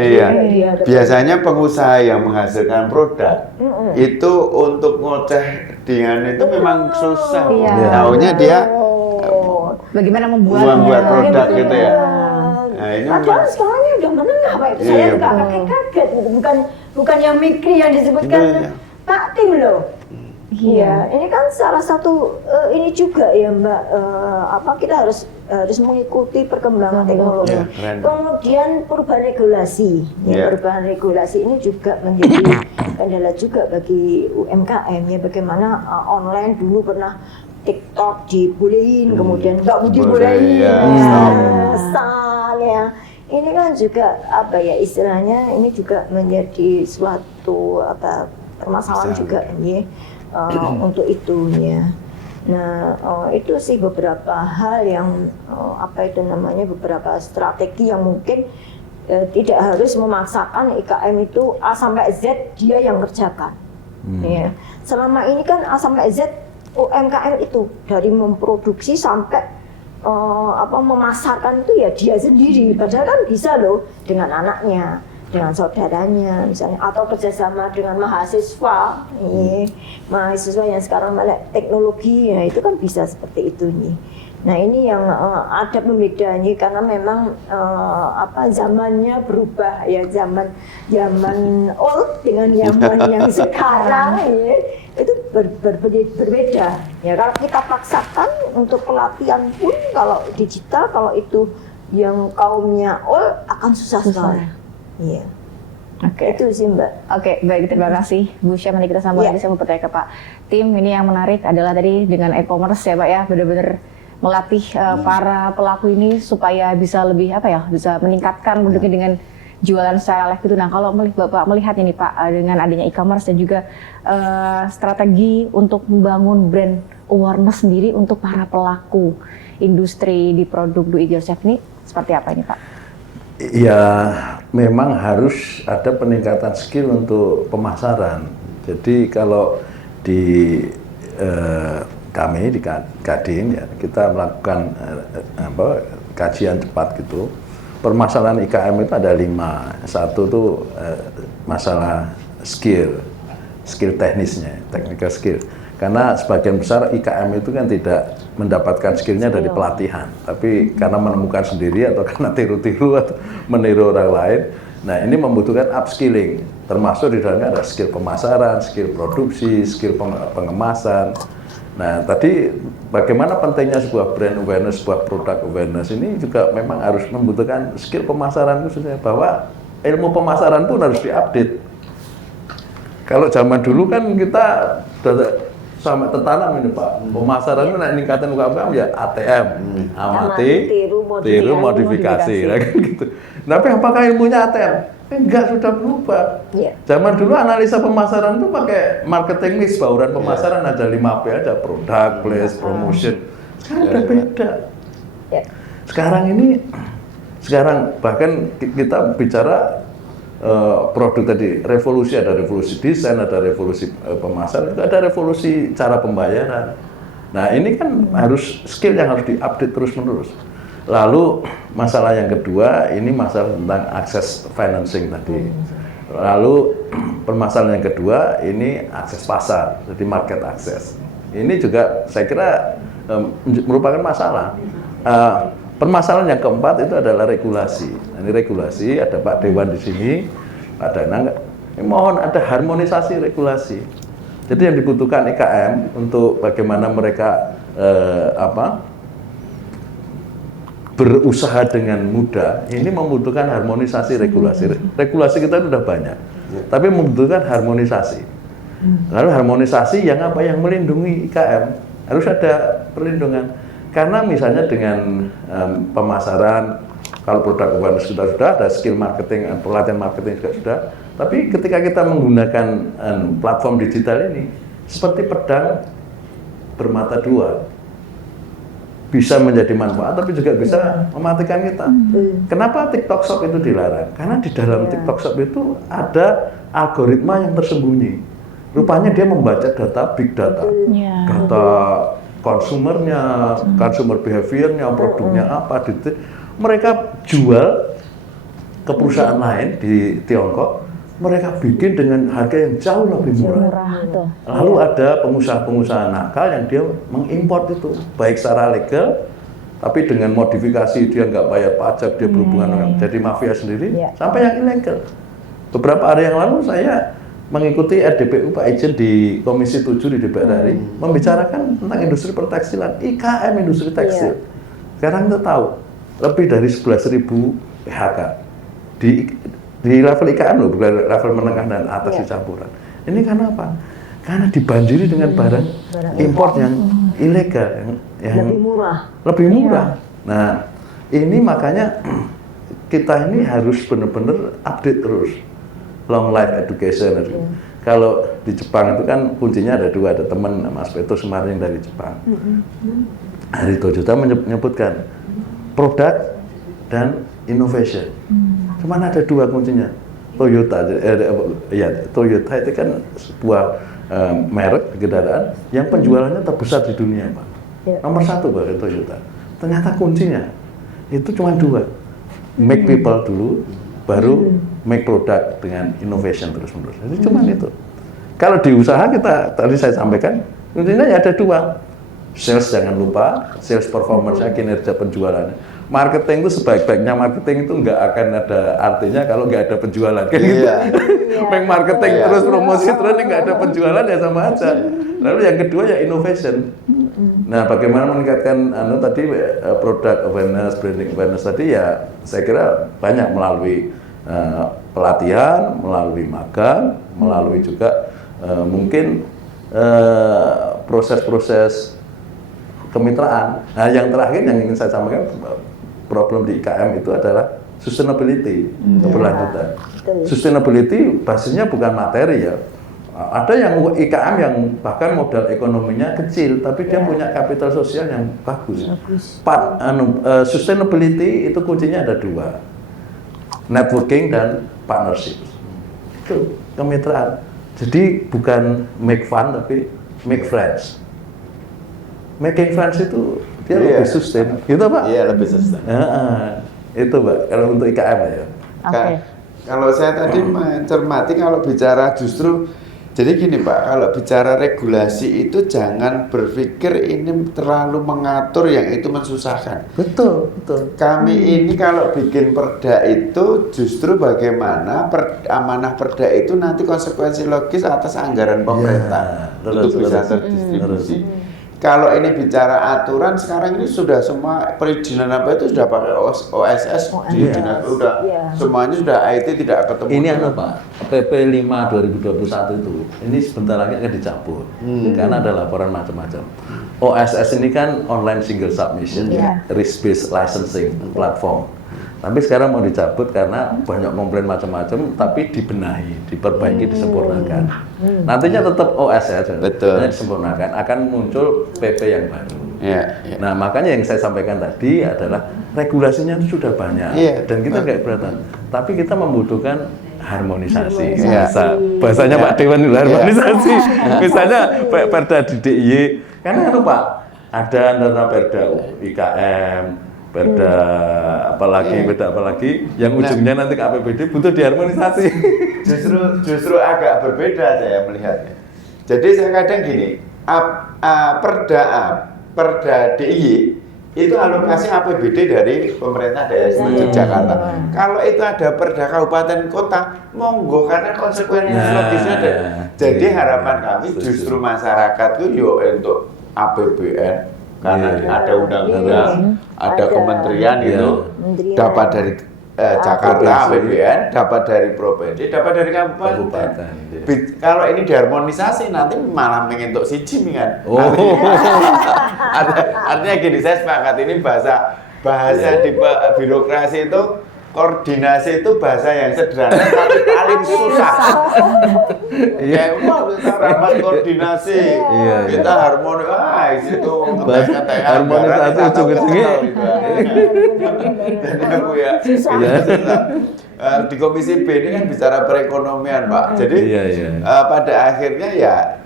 Biasanya pengusaha yang menghasilkan produk itu untuk ngoceh dengan itu memang susah. Taunya dia bagaimana membuat produk gitu ya. Nah, ini padahal sekarangnya udah menengah Pak itu. Saya juga kaget gitu. Bukan yang mikri yang disebutkan Pak Tim loh. Iya, ini kan salah satu ini juga ya Mbak, kita harus mengikuti perkembangan teknologi. Ya, keren. Kemudian perubahan regulasi, Ya. perubahan regulasi ini juga menjadi kendala juga bagi UMKM ya. Bagaimana online dulu pernah TikTok dibolehin, kemudian nggak dibolehin, ya, stop ya. Ini kan juga istilahnya ini juga menjadi suatu permasalahan juga ya. Untuk itunya. Nah, itu sih beberapa hal yang beberapa strategi yang mungkin tidak harus memaksakan IKM itu A sampai Z dia yang kerjakan. Ya. Selama ini kan A sampai Z UMKM itu dari memproduksi sampai memasarkan itu ya dia sendiri. Padahal kan bisa loh dengan anaknya, dengan saudaranya misalnya, atau kerjasama dengan mahasiswa, mahasiswa yang sekarang melek teknologi, ya itu kan bisa seperti itu nih. Nah ini yang ada pembedanya karena memang zamannya berubah ya, zaman old dengan zaman yang sekarang ya, itu berbeda ya. Kalau kita paksakan untuk pelatihan pun kalau digital, kalau itu yang kaumnya old akan susah sekali. Iya. Oke. Itu sih Mbak. Oke, baik, terima kasih Bu Syam. Nanti kita sambung lagi. Saya mau bertanya ke Pak Tim. Ini yang menarik adalah tadi dengan e-commerce ya Pak ya, benar-benar melatih para pelaku ini supaya bisa lebih bisa meningkatkan produknya dengan jualan secara live gitu. Nah, kalau Bapak melihat ini Pak dengan adanya e-commerce dan juga strategi untuk membangun brand awareness sendiri untuk para pelaku industri di produk do it yourself ini seperti apa ini Pak? Ya, memang harus ada peningkatan skill untuk pemasaran. Jadi kalau di kami di Kadin ya, kita melakukan kajian cepat gitu. Permasalahan IKM itu ada 5. Satu tuh masalah skill teknisnya, technical skill. Karena sebagian besar IKM itu kan tidak mendapatkan skillnya dari pelatihan, tapi karena menemukan sendiri atau karena tiru-tiru atau meniru orang lain. Nah ini membutuhkan upskilling, termasuk di dalamnya ada skill pemasaran, skill produksi, skill pengemasan. Nah tadi bagaimana pentingnya sebuah brand awareness, sebuah product awareness ini juga memang harus membutuhkan skill pemasaran khususnya, bahwa ilmu pemasaran pun harus diupdate. Kalau zaman dulu kan kita sampai tertanam ini Pak, pemasaran itu ningkatin UMKM ya ATM, amati, tiru, modifikasi, kan gitu. Tapi apakah ilmunya ATM? Enggak, sudah berubah. Zaman dulu analisa pemasaran itu pakai marketing mix, bauran pemasaran ada 5P, ada product, place, promotion. Sekarang udah beda. Sekarang bahkan kita bicara produk tadi, revolusi, ada revolusi desain, ada revolusi pemasaran, ada revolusi cara pembayaran. Nah ini kan harus skill yang harus diupdate terus-menerus. Lalu masalah yang kedua, ini masalah tentang akses financing tadi. Lalu permasalahan yang kedua, ini akses pasar, jadi market access. Ini juga saya kira merupakan masalah. Permasalahan yang keempat itu adalah regulasi. Ini regulasi, ada Pak Dewan di sini, Pak Danang. Mohon ada harmonisasi regulasi. Jadi yang dibutuhkan IKM untuk bagaimana mereka berusaha dengan mudah, ini membutuhkan harmonisasi regulasi. Regulasi kita sudah banyak, tapi membutuhkan harmonisasi. Lalu harmonisasi yang melindungi IKM, harus ada perlindungan. Karena misalnya dengan pemasaran, kalau produk awareness kita sudah ada, skill marketing, pelatihan marketing juga sudah. Tapi ketika kita menggunakan platform digital ini, seperti pedang bermata dua, bisa menjadi manfaat, tapi juga bisa mematikan kita. Kenapa TikTok Shop itu dilarang? Karena di dalam TikTok Shop itu ada algoritma yang tersembunyi. Rupanya dia membaca data, big data, data konsumernya, consumer behaviornya, produknya apa, mereka jual ke perusahaan lain di Tiongkok, mereka bikin dengan harga yang jauh lebih murah. Lalu ada pengusaha-pengusaha nakal yang dia mengimpor itu, baik secara legal, tapi dengan modifikasi dia nggak bayar pajak, dia berhubungan dengan jadi mafia sendiri, sampai yang ilegal. Beberapa hari yang lalu saya mengikuti RDPU Pak Ijen di Komisi 7 di DPR RI membicarakan tentang industri pertekstilan, IKM industri tekstil. Sekarang kita tahu lebih dari 11.000 PHK di level IKM loh, bukan level menengah dan atas di campuran. Ini karena apa? Karena dibanjiri dengan barang impor yang ilegal, yang lebih murah. Nah, ini makanya kita ini harus benar-benar update terus. Long life education. Kalau di Jepang itu kan kuncinya ada dua, ada teman Mas Peto Sumarning dari Jepang. Hari Toyota menyebutkan produk dan innovation. Cuman ada dua kuncinya. Toyota Toyota itu kan sebuah merek kendaraan yang penjualannya terbesar di dunia, Pak. Nomor 1 bahkan Toyota. Ternyata kuncinya itu cuma dua. Make people dulu, baru make product dengan innovation terus-menerus. Jadi cuma itu. Kalau di usaha kita, tadi saya sampaikan, intinya ya ada dua. Sales jangan lupa, sales performance-nya, kinerja penjualannya. Marketing itu sebaik-baiknya marketing itu nggak akan ada artinya kalau nggak ada penjualan. Kayak gitu. Make marketing terus, promosi terus, nggak ada penjualan ya sama aja. Lalu yang kedua ya innovation. Nah, bagaimana meningkatkan tadi product awareness, branding awareness tadi ya saya kira banyak melalui pelatihan, melalui magang, melalui juga mungkin proses-proses kemitraan. Nah, yang terakhir yang ingin saya sampaikan, problem di IKM itu adalah sustainability, keberlanjutan. Sustainability basisnya bukan materi ya. Ada yang IKM yang bahkan modal ekonominya kecil, tapi dia punya kapital sosial yang bagus. Sustainability itu kuncinya ada dua, networking dan partnership. Itu kemitraan. Jadi bukan make fun tapi make friends. Making friends itu dia lebih sustain, gitu Pak? Iya, lebih sustain. Itu Pak, kalau untuk IKM ya. Kalau saya tadi mencermati kalau bicara justru, jadi gini Pak, kalau bicara regulasi itu jangan berpikir ini terlalu mengatur yang itu mensusahkan. Betul. Kami ini kalau bikin perda itu justru bagaimana amanah perda itu nanti konsekuensi logis atas anggaran pemerintah untuk bisa terdistribusi. Kalau ini bicara aturan, sekarang ini sudah semua perizinan apa itu sudah pakai OSS, semuanya sudah IT tidak ketemu. Ini Pak, PP 5 2021 itu, ini sebentar lagi akan dicabut, karena ada laporan macam-macam. OSS ini kan online single submission, risk-based licensing platform. Tapi sekarang mau dicabut karena banyak komplain macam-macam, tapi dibenahi, diperbaiki, disempurnakan. Nantinya tetap OSS, disempurnakan, akan muncul PP yang baru. Nah, makanya yang saya sampaikan tadi adalah regulasinya itu sudah banyak, dan kita nggak keberatan. Tapi kita membutuhkan harmonisasi. Bahasanya Pak Dewan itu harmonisasi. Misalnya perda di DIY, karena itu Pak, ada antara perda IKM, perda apalagi yang ujungnya nanti ke APBD butuh diharmonisasi. Justru agak berbeda saya melihatnya. Jadi saya kadang gini, perda DIY itu alokasi APBD dari pemerintah daerah Yogyakarta. Kalau itu ada perda kabupaten kota, monggo karena konsekuensi logisnya ada. Jadi harapan kami justru masyarakat itu untuk APBN. Karena ada undang-undang, ada kementerian itu dapat dari Jakarta APBN, dapat dari provinsi, dapat dari kabupaten. Kalau ini diharmonisasi nanti malah mengentuk siji kan. Artinya gini, saya sepakat ini bahasa di birokrasi itu, koordinasi itu bahasa yang sederhana tapi paling susah. Kayak rapat koordinasi, kita harmoni, itu harmonisasi ujung-ujungnya. Di Komisi B ini kan bicara perekonomian Pak. Jadi pada akhirnya ya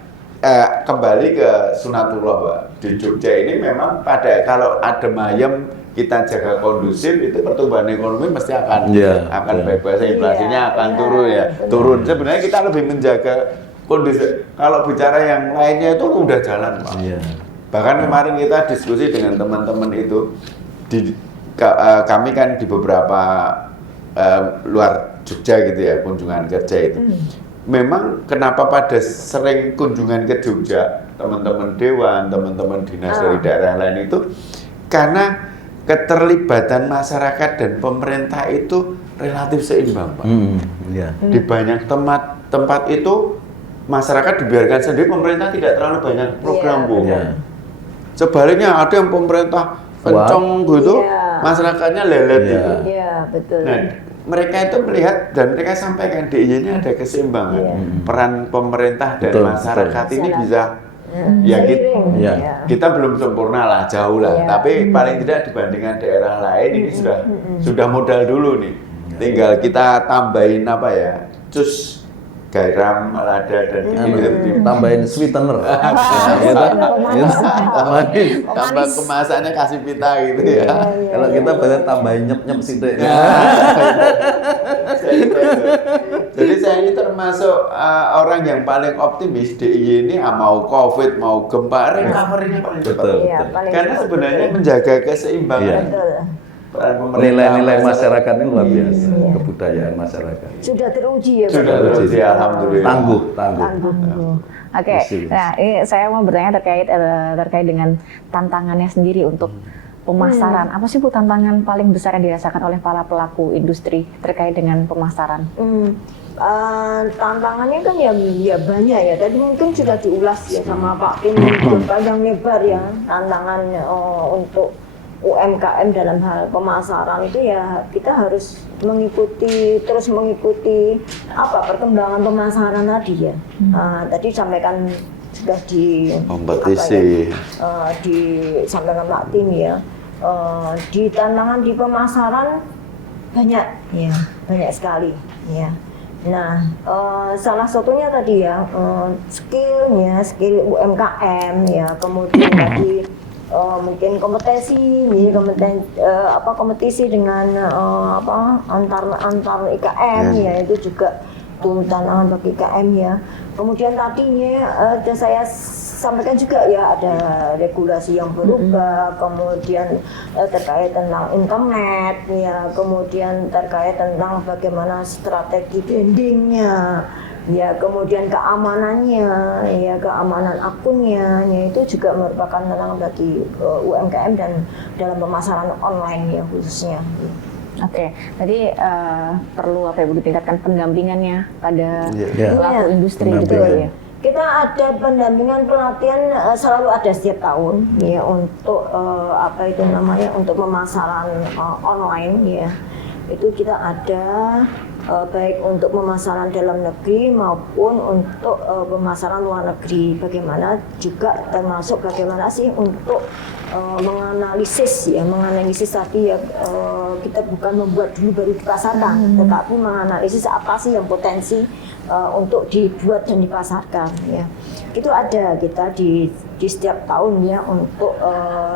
kembali ke sunatullah Pak. Di Jogja ini memang kalau adem ayem kita jaga kondusif, itu pertumbuhan ekonomi mesti akan baik-baik, inflasinya akan turun. Sebenarnya kita lebih menjaga kondusif. Kalau bicara yang lainnya itu udah jalan Pak. Bahkan kemarin kita diskusi dengan teman-teman itu, kami kan di beberapa luar Jogja gitu ya, kunjungan kerja itu. memang kenapa pada sering kunjungan ke Jogja, teman-teman dewan, teman-teman dinas dari daerah lain itu, karena keterlibatan masyarakat dan pemerintah itu relatif seimbang, Pak. Di banyak tempat itu masyarakat dibiarkan sendiri, pemerintah tidak terlalu banyak program, Bu. Sebaliknya ada yang pemerintah kenceng gitu, masyarakatnya lelet gitu. Iya, betul. Nah, mereka itu melihat dan mereka sampaikan DIY ini ada keseimbangan. Peran pemerintah dan masyarakat ini bisa kita belum sempurna lah, jauh lah. Tapi paling tidak dibandingkan daerah lain ini sudah modal dulu nih. Tinggal kita tambahin apa ya? Cus, garam, lada dan tambahin sweetener. Tambah kemasannya kasih pita gitu ya. Kalau kita boleh tambahin nyep-nyep sidik. Jadi saya ini termasuk orang yang paling optimis DIY ini mau COVID, mau gempa, recovery-nya paling cepat. Karena sebenarnya menjaga keseimbangan. Nilai-nilai masyarakat ini luar biasa, kebudayaan masyarakat. Sudah teruji ya, Pak? Sudah teruji, alhamdulillah. Tangguh. Oke, nah ini saya mau bertanya terkait dengan tantangannya sendiri untuk pemasaran. Apa sih Bu tantangan paling besar yang dirasakan oleh para pelaku industri terkait dengan pemasaran? Tantangannya kan ya banyak ya. Tadi mungkin sudah diulas ya sama Pak Pin panjang lebar ya, tantangan untuk UMKM dalam hal pemasaran itu ya kita harus terus mengikuti perkembangan pemasaran tadi ya. Tadi sampaikan sudah di kompetisi disampaikan Pak Tim ya. Di tantangan di pemasaran banyak sekali ya. Nah, salah satunya tadi ya skill UMKM ya, kemudian tadi mungkin kompetisi dengan antar IKM ya, itu juga tantangan bagi IKM ya. Kemudian tadinya saya sampaikan juga ya ada regulasi yang berubah, kemudian terkait tentang internet ya, kemudian terkait tentang bagaimana strategi brandingnya ya, kemudian keamanannya ya, keamanan akunnya ya, itu juga merupakan tantangan bagi UMKM dan dalam pemasaran online ya khususnya. Oke, tadi perlu ditingkatkan pendampingannya pada pelaku industri gitu ya. Kita ada pendampingan pelatihan selalu ada setiap tahun ya untuk untuk pemasaran online ya. Itu kita ada baik untuk pemasaran dalam negeri maupun untuk pemasaran luar negeri. Bagaimana juga termasuk bagaimana sih untuk menganalisis tadi ya, kita bukan membuat dulu baru dipasarkan, tetapi menganalisis apa sih yang potensi untuk dibuat dan dipasarkan ya. Itu ada kita di setiap tahun ya untuk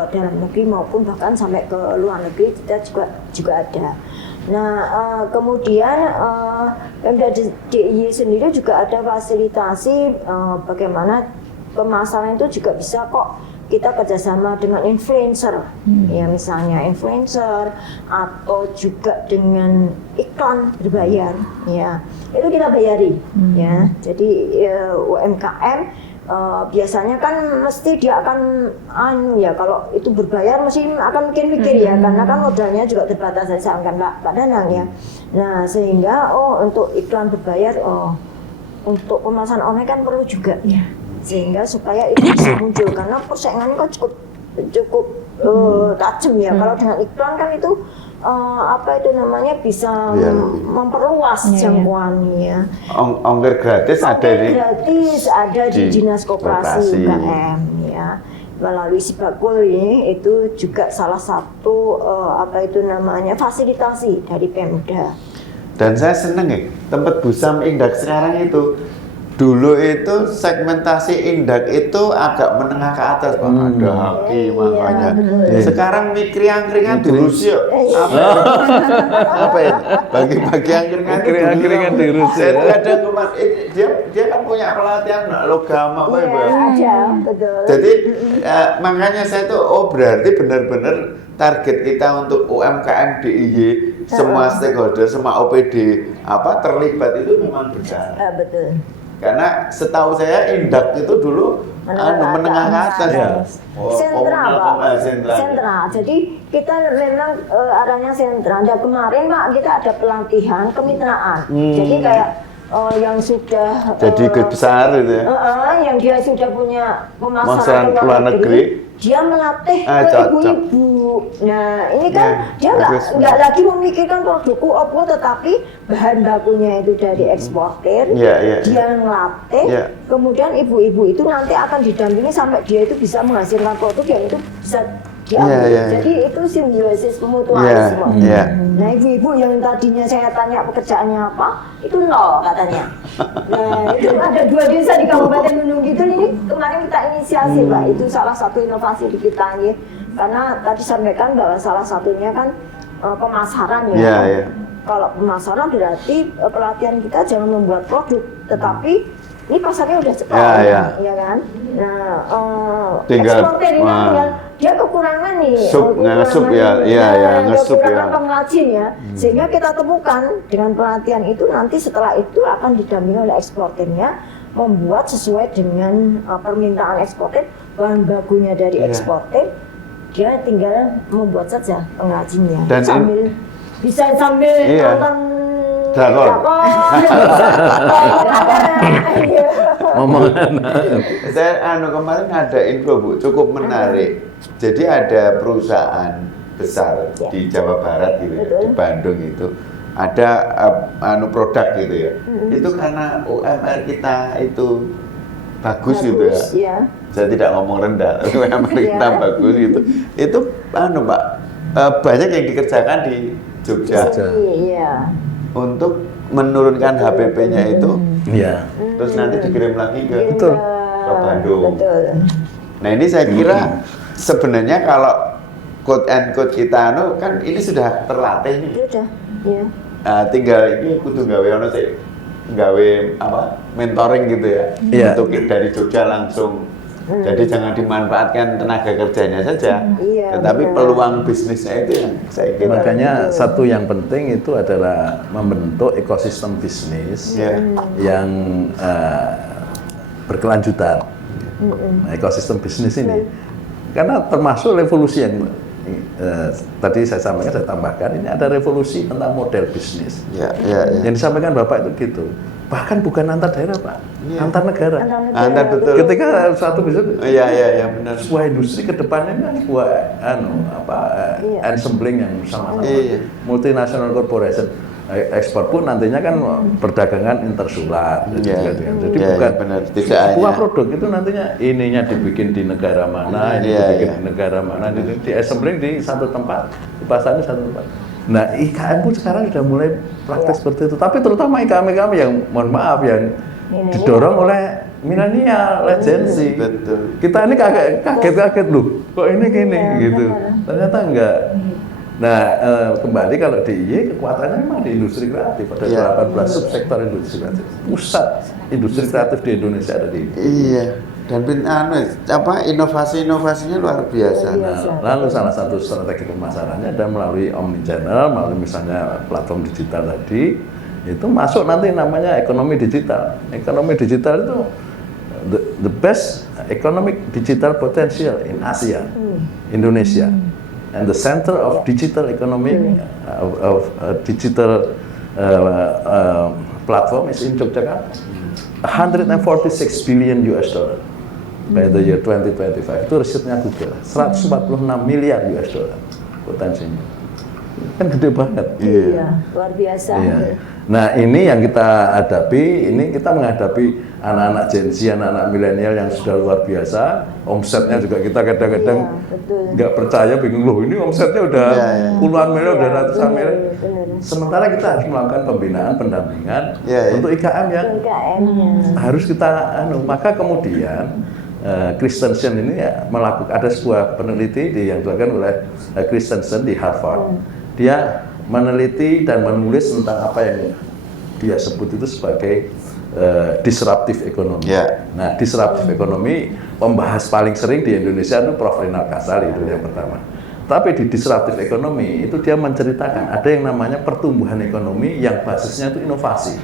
dalam negeri maupun bahkan sampai ke luar negeri kita juga ada. Nah, kemudian Pemda DIY sendiri juga ada fasilitasi bagaimana pemasaran itu juga bisa kok kita kerjasama dengan influencer, ya misalnya influencer atau juga dengan iklan berbayar, ya itu kita bayari, ya. Jadi UMKM biasanya kan mesti dia akan kalau itu berbayar mesti akan mikir ya, karena kan modalnya juga terbatas, saya sampaikan Pak Danang ya. Nah sehingga untuk iklan berbayar untuk pemasaran online kan perlu juga ya, sehingga supaya itu bisa muncul, karena persaingannya kan cukup tajam ya. Kalau dengan iklan kan itu bisa memperluas jangkauannya. Ongkir gratis ada di Dinas Koperasi UMKM ya. Melalui Sibakul ini itu juga salah satu fasilitasi dari Pemda. Dan saya seneng ya, tempat Busam Indak sekarang itu Dulu itu segmentasi Indak itu agak menengah ke atas, Pak. Ada haki makanya. Sekarang mie kriang-kringan terus yuk. Apa ya? Bagi-bagi angkringan terus. Saya kadang kemarin dia kan punya pelatihan logam apa ya, Pak? Ada, betul. Jadi makanya saya tuh berarti benar-benar target kita untuk UMKM DIY, semua stakeholder, semua OPD terlibat itu memang besar. Betul. Karena setahu saya Indak itu dulu menengah ke atas ya. Sentra. Jadi kita memang arahnya sentra. Dan kemarin Pak kita ada pelatihan kemitraan. Jadi kayak yang sudah jadi besar itu ya. Yang dia sudah punya pemasaran ke luar negeri, dia melatih ke ibu-ibu. Nah ini kan dia nggak lagi memikirkan produkku apa, tetapi bahan bakunya itu dari eksportir. Dia ngelatih, kemudian ibu-ibu itu nanti akan didampingi sampai dia itu bisa menghasilkan produk yang itu bisa diambil. Jadi itu simbiosis mutualisme. Nah ibu-ibu yang tadinya saya tanya pekerjaannya apa, itu nol katanya. Nah itu ada 2 desa di Kabupaten Gunung Kidul ini kemarin kita inisiasi Pak. Itu salah satu inovasi di kita ya. Karena tadi sampaikan bahwa salah satunya kan pemasaran ya. Kalau pemasaran berarti pelatihan kita jangan membuat produk, tetapi ini pasarnya udah cepat, ya kan? Nah, eksportir ini dia kekurangan nih, kekurangan pengrajin ya, sehingga kita temukan dengan pelatihan itu nanti setelah itu akan didampingi oleh eksportirnya membuat sesuai dengan permintaan eksportir, bahan bakunya dari eksportir, dia tinggal membuat saja pengrajinnya, dan bisa sambil nonton drakor. Saya kemarin ada info Bu, cukup menarik. Jadi ada perusahaan besar di Jawa Barat gitu ya, di Bandung itu ada produk gitu ya. Itu karena UMR kita itu bagus gitu ya. Saya tidak ngomong rendah, UMR kita bagus gitu. Itu Pak, banyak yang dikerjakan di Jogja. Untuk menurunkan HPP-nya itu, terus nanti dikirim lagi ke Bandung. Nah ini saya kira sebenarnya kalau quote and quote kita kan ini sudah terlatih nih. Tinggal ini kudu gawe mentoring gitu ya, untuk dari Jogja langsung. Jadi jangan dimanfaatkan tenaga kerjanya saja, tetapi peluang bisnisnya itu yang saya kira. Makanya satu yang penting itu adalah membentuk ekosistem bisnis yang berkelanjutan. Ekosistem bisnis ini, karena termasuk revolusi yang tadi saya sampaikan, saya tambahkan, ini ada revolusi tentang model bisnis. Yang disampaikan Bapak itu gitu. Bahkan bukan antar daerah Pak, antar negara. Antar betul. Ketika satu bisnis, benar. Sebuah industri kedepannya kan sebuah ensembling yang sama-sama. Multinational corporation. Ekspor pun nantinya kan perdagangan intersular. Jadi bukan sebuah produk itu nantinya ininya dibikin di negara mana, ini dibikin di negara mana, di assembling di satu tempat, dipasarnya satu tempat. Nah, IKM pun sekarang sudah mulai praktek seperti itu. Tapi terutama IKM yang mohon maaf yang didorong oleh milenial, oleh Gen Z. Kita ini kaget-kaget loh, kok ini gini gitu. Ternyata enggak. Nah, kembali kalau di IY kekuatannya memang di industri kreatif, ada 18 subsektor industri kreatif. Pusat industri kreatif di Indonesia ada di dan inovasi-inovasinya luar biasa. Lalu salah satu strategi pemasarannya ada melalui omnichannel, melalui misalnya platform digital tadi, itu masuk nanti namanya ekonomi digital. Ekonomi digital itu the best economic digital potential in Asia, Indonesia. And the center of digital economy of digital platform is in Yogyakarta. 146 billion US dollar by the year 2025. Itu risetnya Google. 146 miliar US dollar potensinya. Kan gede banget. Luar biasa. Nah ini yang kita hadapi, ini kita menghadapi anak-anak Gen Z, anak-anak milenial yang sudah luar biasa. Omsetnya juga kita kadang-kadang nggak percaya, bingung loh ini omsetnya udah puluhan miliar, udah ratusan miliar. Sementara kita harus melakukan pembinaan, pendampingan untuk IKM yang harus kita maka kemudian Christensen ini melakukan, ada sebuah peneliti yang dilakukan oleh Christensen di Harvard. Dia meneliti dan menulis tentang apa yang dia sebut itu sebagai disruptive economy. Nah, disruptive economy pembahas paling sering di Indonesia itu Prof. Rinal Kasali itu yang pertama. Tapi di disruptive economy itu dia menceritakan ada yang namanya pertumbuhan ekonomi yang basisnya itu inovasi,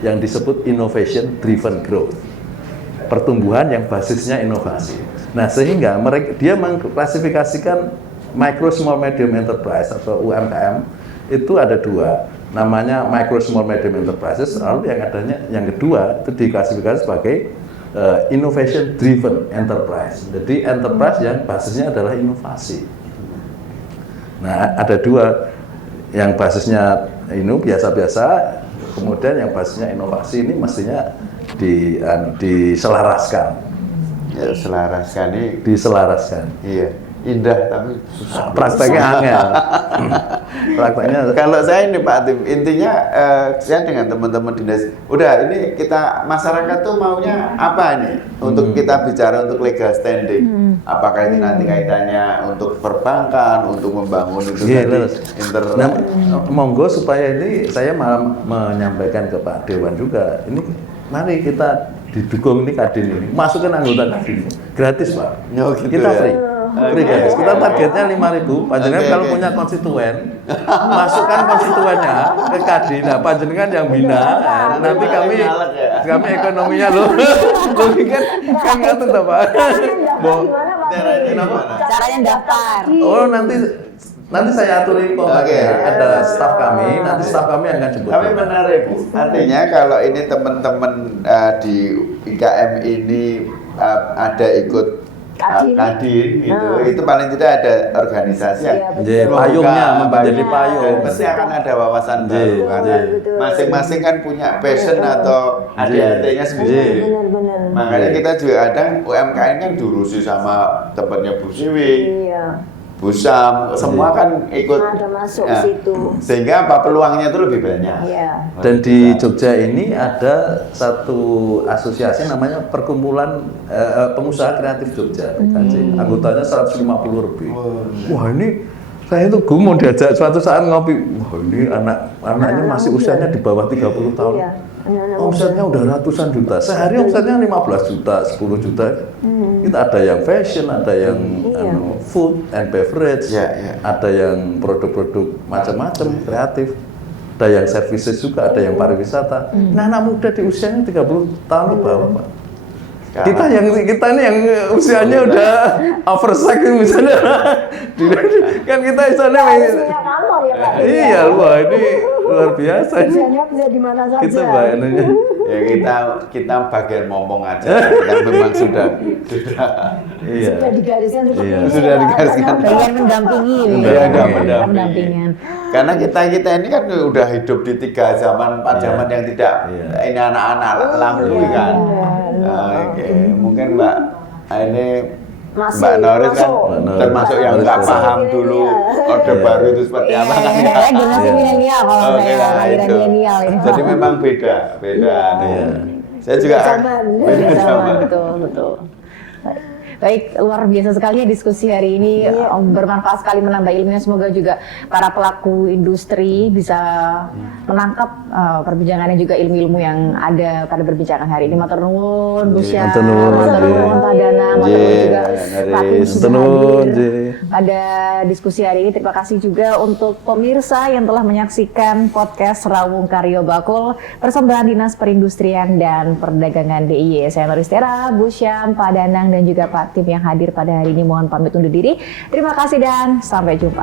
yang disebut innovation driven growth. Pertumbuhan yang basisnya inovasi. Nah, sehingga dia mengklasifikasikan micro small medium enterprise atau UMKM itu ada dua, namanya micro small medium enterprises, lalu yang kedua itu diklasifikasi sebagai innovation driven enterprise. Jadi enterprise yang basisnya adalah inovasi. Nah, ada dua, yang basisnya biasa-biasa, kemudian yang basisnya inovasi ini mestinya diselaraskan. Ya, selaraskan. Diselaraskan. Iya. Indah tapi susah. Prakteknya angel. Prakteknya. Kalau saya ini Pak Tim, intinya saya dengan teman-teman dinas, udah ini kita masyarakat tuh maunya apa ini? Untuk kita bicara untuk legal standing. Apakah ini nanti kaitannya untuk perbankan, untuk membangun itu Nah, monggo supaya ini saya malah menyampaikan ke Pak Dewan juga. Ini mari kita didukung ini Kadin ini. Masukkan anggota Kadin. Gratis, Pak. Oh, gitu kita ya? free. Free guys. Kita targetnya 5.000. Panjenengan kalau punya konstituen, masukkan konstituennya ke Kadin. Nah, panjenengan yang bina. Nanti kami ekonominya loh. kan ngatur toh, Pak. Caranya daftar. Oh, nanti saya aturi kontaknya. Ada staf kami. Nanti staf kami akan jemput. Tapi menarik Bu. Artinya kalau ini teman-teman di IKM ini ada ikut Kadin gitu, itu paling tidak ada organisasi yang payungnya menjadi payung. Pasti akan ada wawasan baru kan. Masing-masing kan punya passion atau ADHD-nya sendiri. Benar-benar. Makanya kita juga kadang UMKM kan diurusi sama tempatnya Bu Siwi, Busam, semua kan ikut ada masuk situ. Sehingga peluangnya itu lebih banyak. Dan di Jogja ini ada satu asosiasi namanya Perkumpulan Pengusaha Kreatif Jogja, PKJ. Anggotanya 150 lebih. Wah, ini saya itu mau diajak suatu saat ngopi. Wah, ini anaknya masih usianya di bawah 30 tahun. Omsetnya udah ratusan juta. Sehari omsetnya 15 juta, 10 juta. Kita ada yang fashion, ada yang food and beverage, ada yang produk-produk macam-macam kreatif, ada yang services juga, ada yang pariwisata. Nah, anak muda di usianya 30 tahun ke bawah, Pak. Kita ini yang usianya udah oversize misalnya. Kan kita misalnya iya, wah ini luar biasa. Usianya bisa di mana saja. Kita bayangnya. Ya kita bagian ngomong aja. Kita memang sudah digariskan sudah digariskan. Bagian mendampingi. Pendampingan. Karena kita ini kan udah hidup di 3 zaman, 4 zaman yang tidak ini anak-anak lampu kan. Oke, mungkin Mbak ini Mbak Noris kan termasuk yang nggak paham dulu Orde Baru itu seperti apa kan ya. Generasi milenial kalau saya milenial ini. Jadi memang beda. Saya juga beda zaman. Betul. Baik, luar biasa sekali ya diskusi hari ini, bermanfaat sekali menambah ilmunya. Semoga juga para pelaku industri bisa menangkap perbincangannya juga ilmu-ilmu yang ada pada perbincangan hari ini. Matur nuwun, Bu Syah, matur nuwun Pak Danang, matur nuwun juga Pak Tim sudah hadir pada diskusi hari ini. Terima kasih juga untuk pemirsa yang telah menyaksikan podcast Rawung Karyo Bakul persembahan Dinas Perindustrian dan Perdagangan DIY. Saya Noris Tera, Bu Syah, Pak Danang dan juga Pak Tim yang hadir pada hari ini. Mohon pamit undur diri. Terima kasih dan sampai jumpa.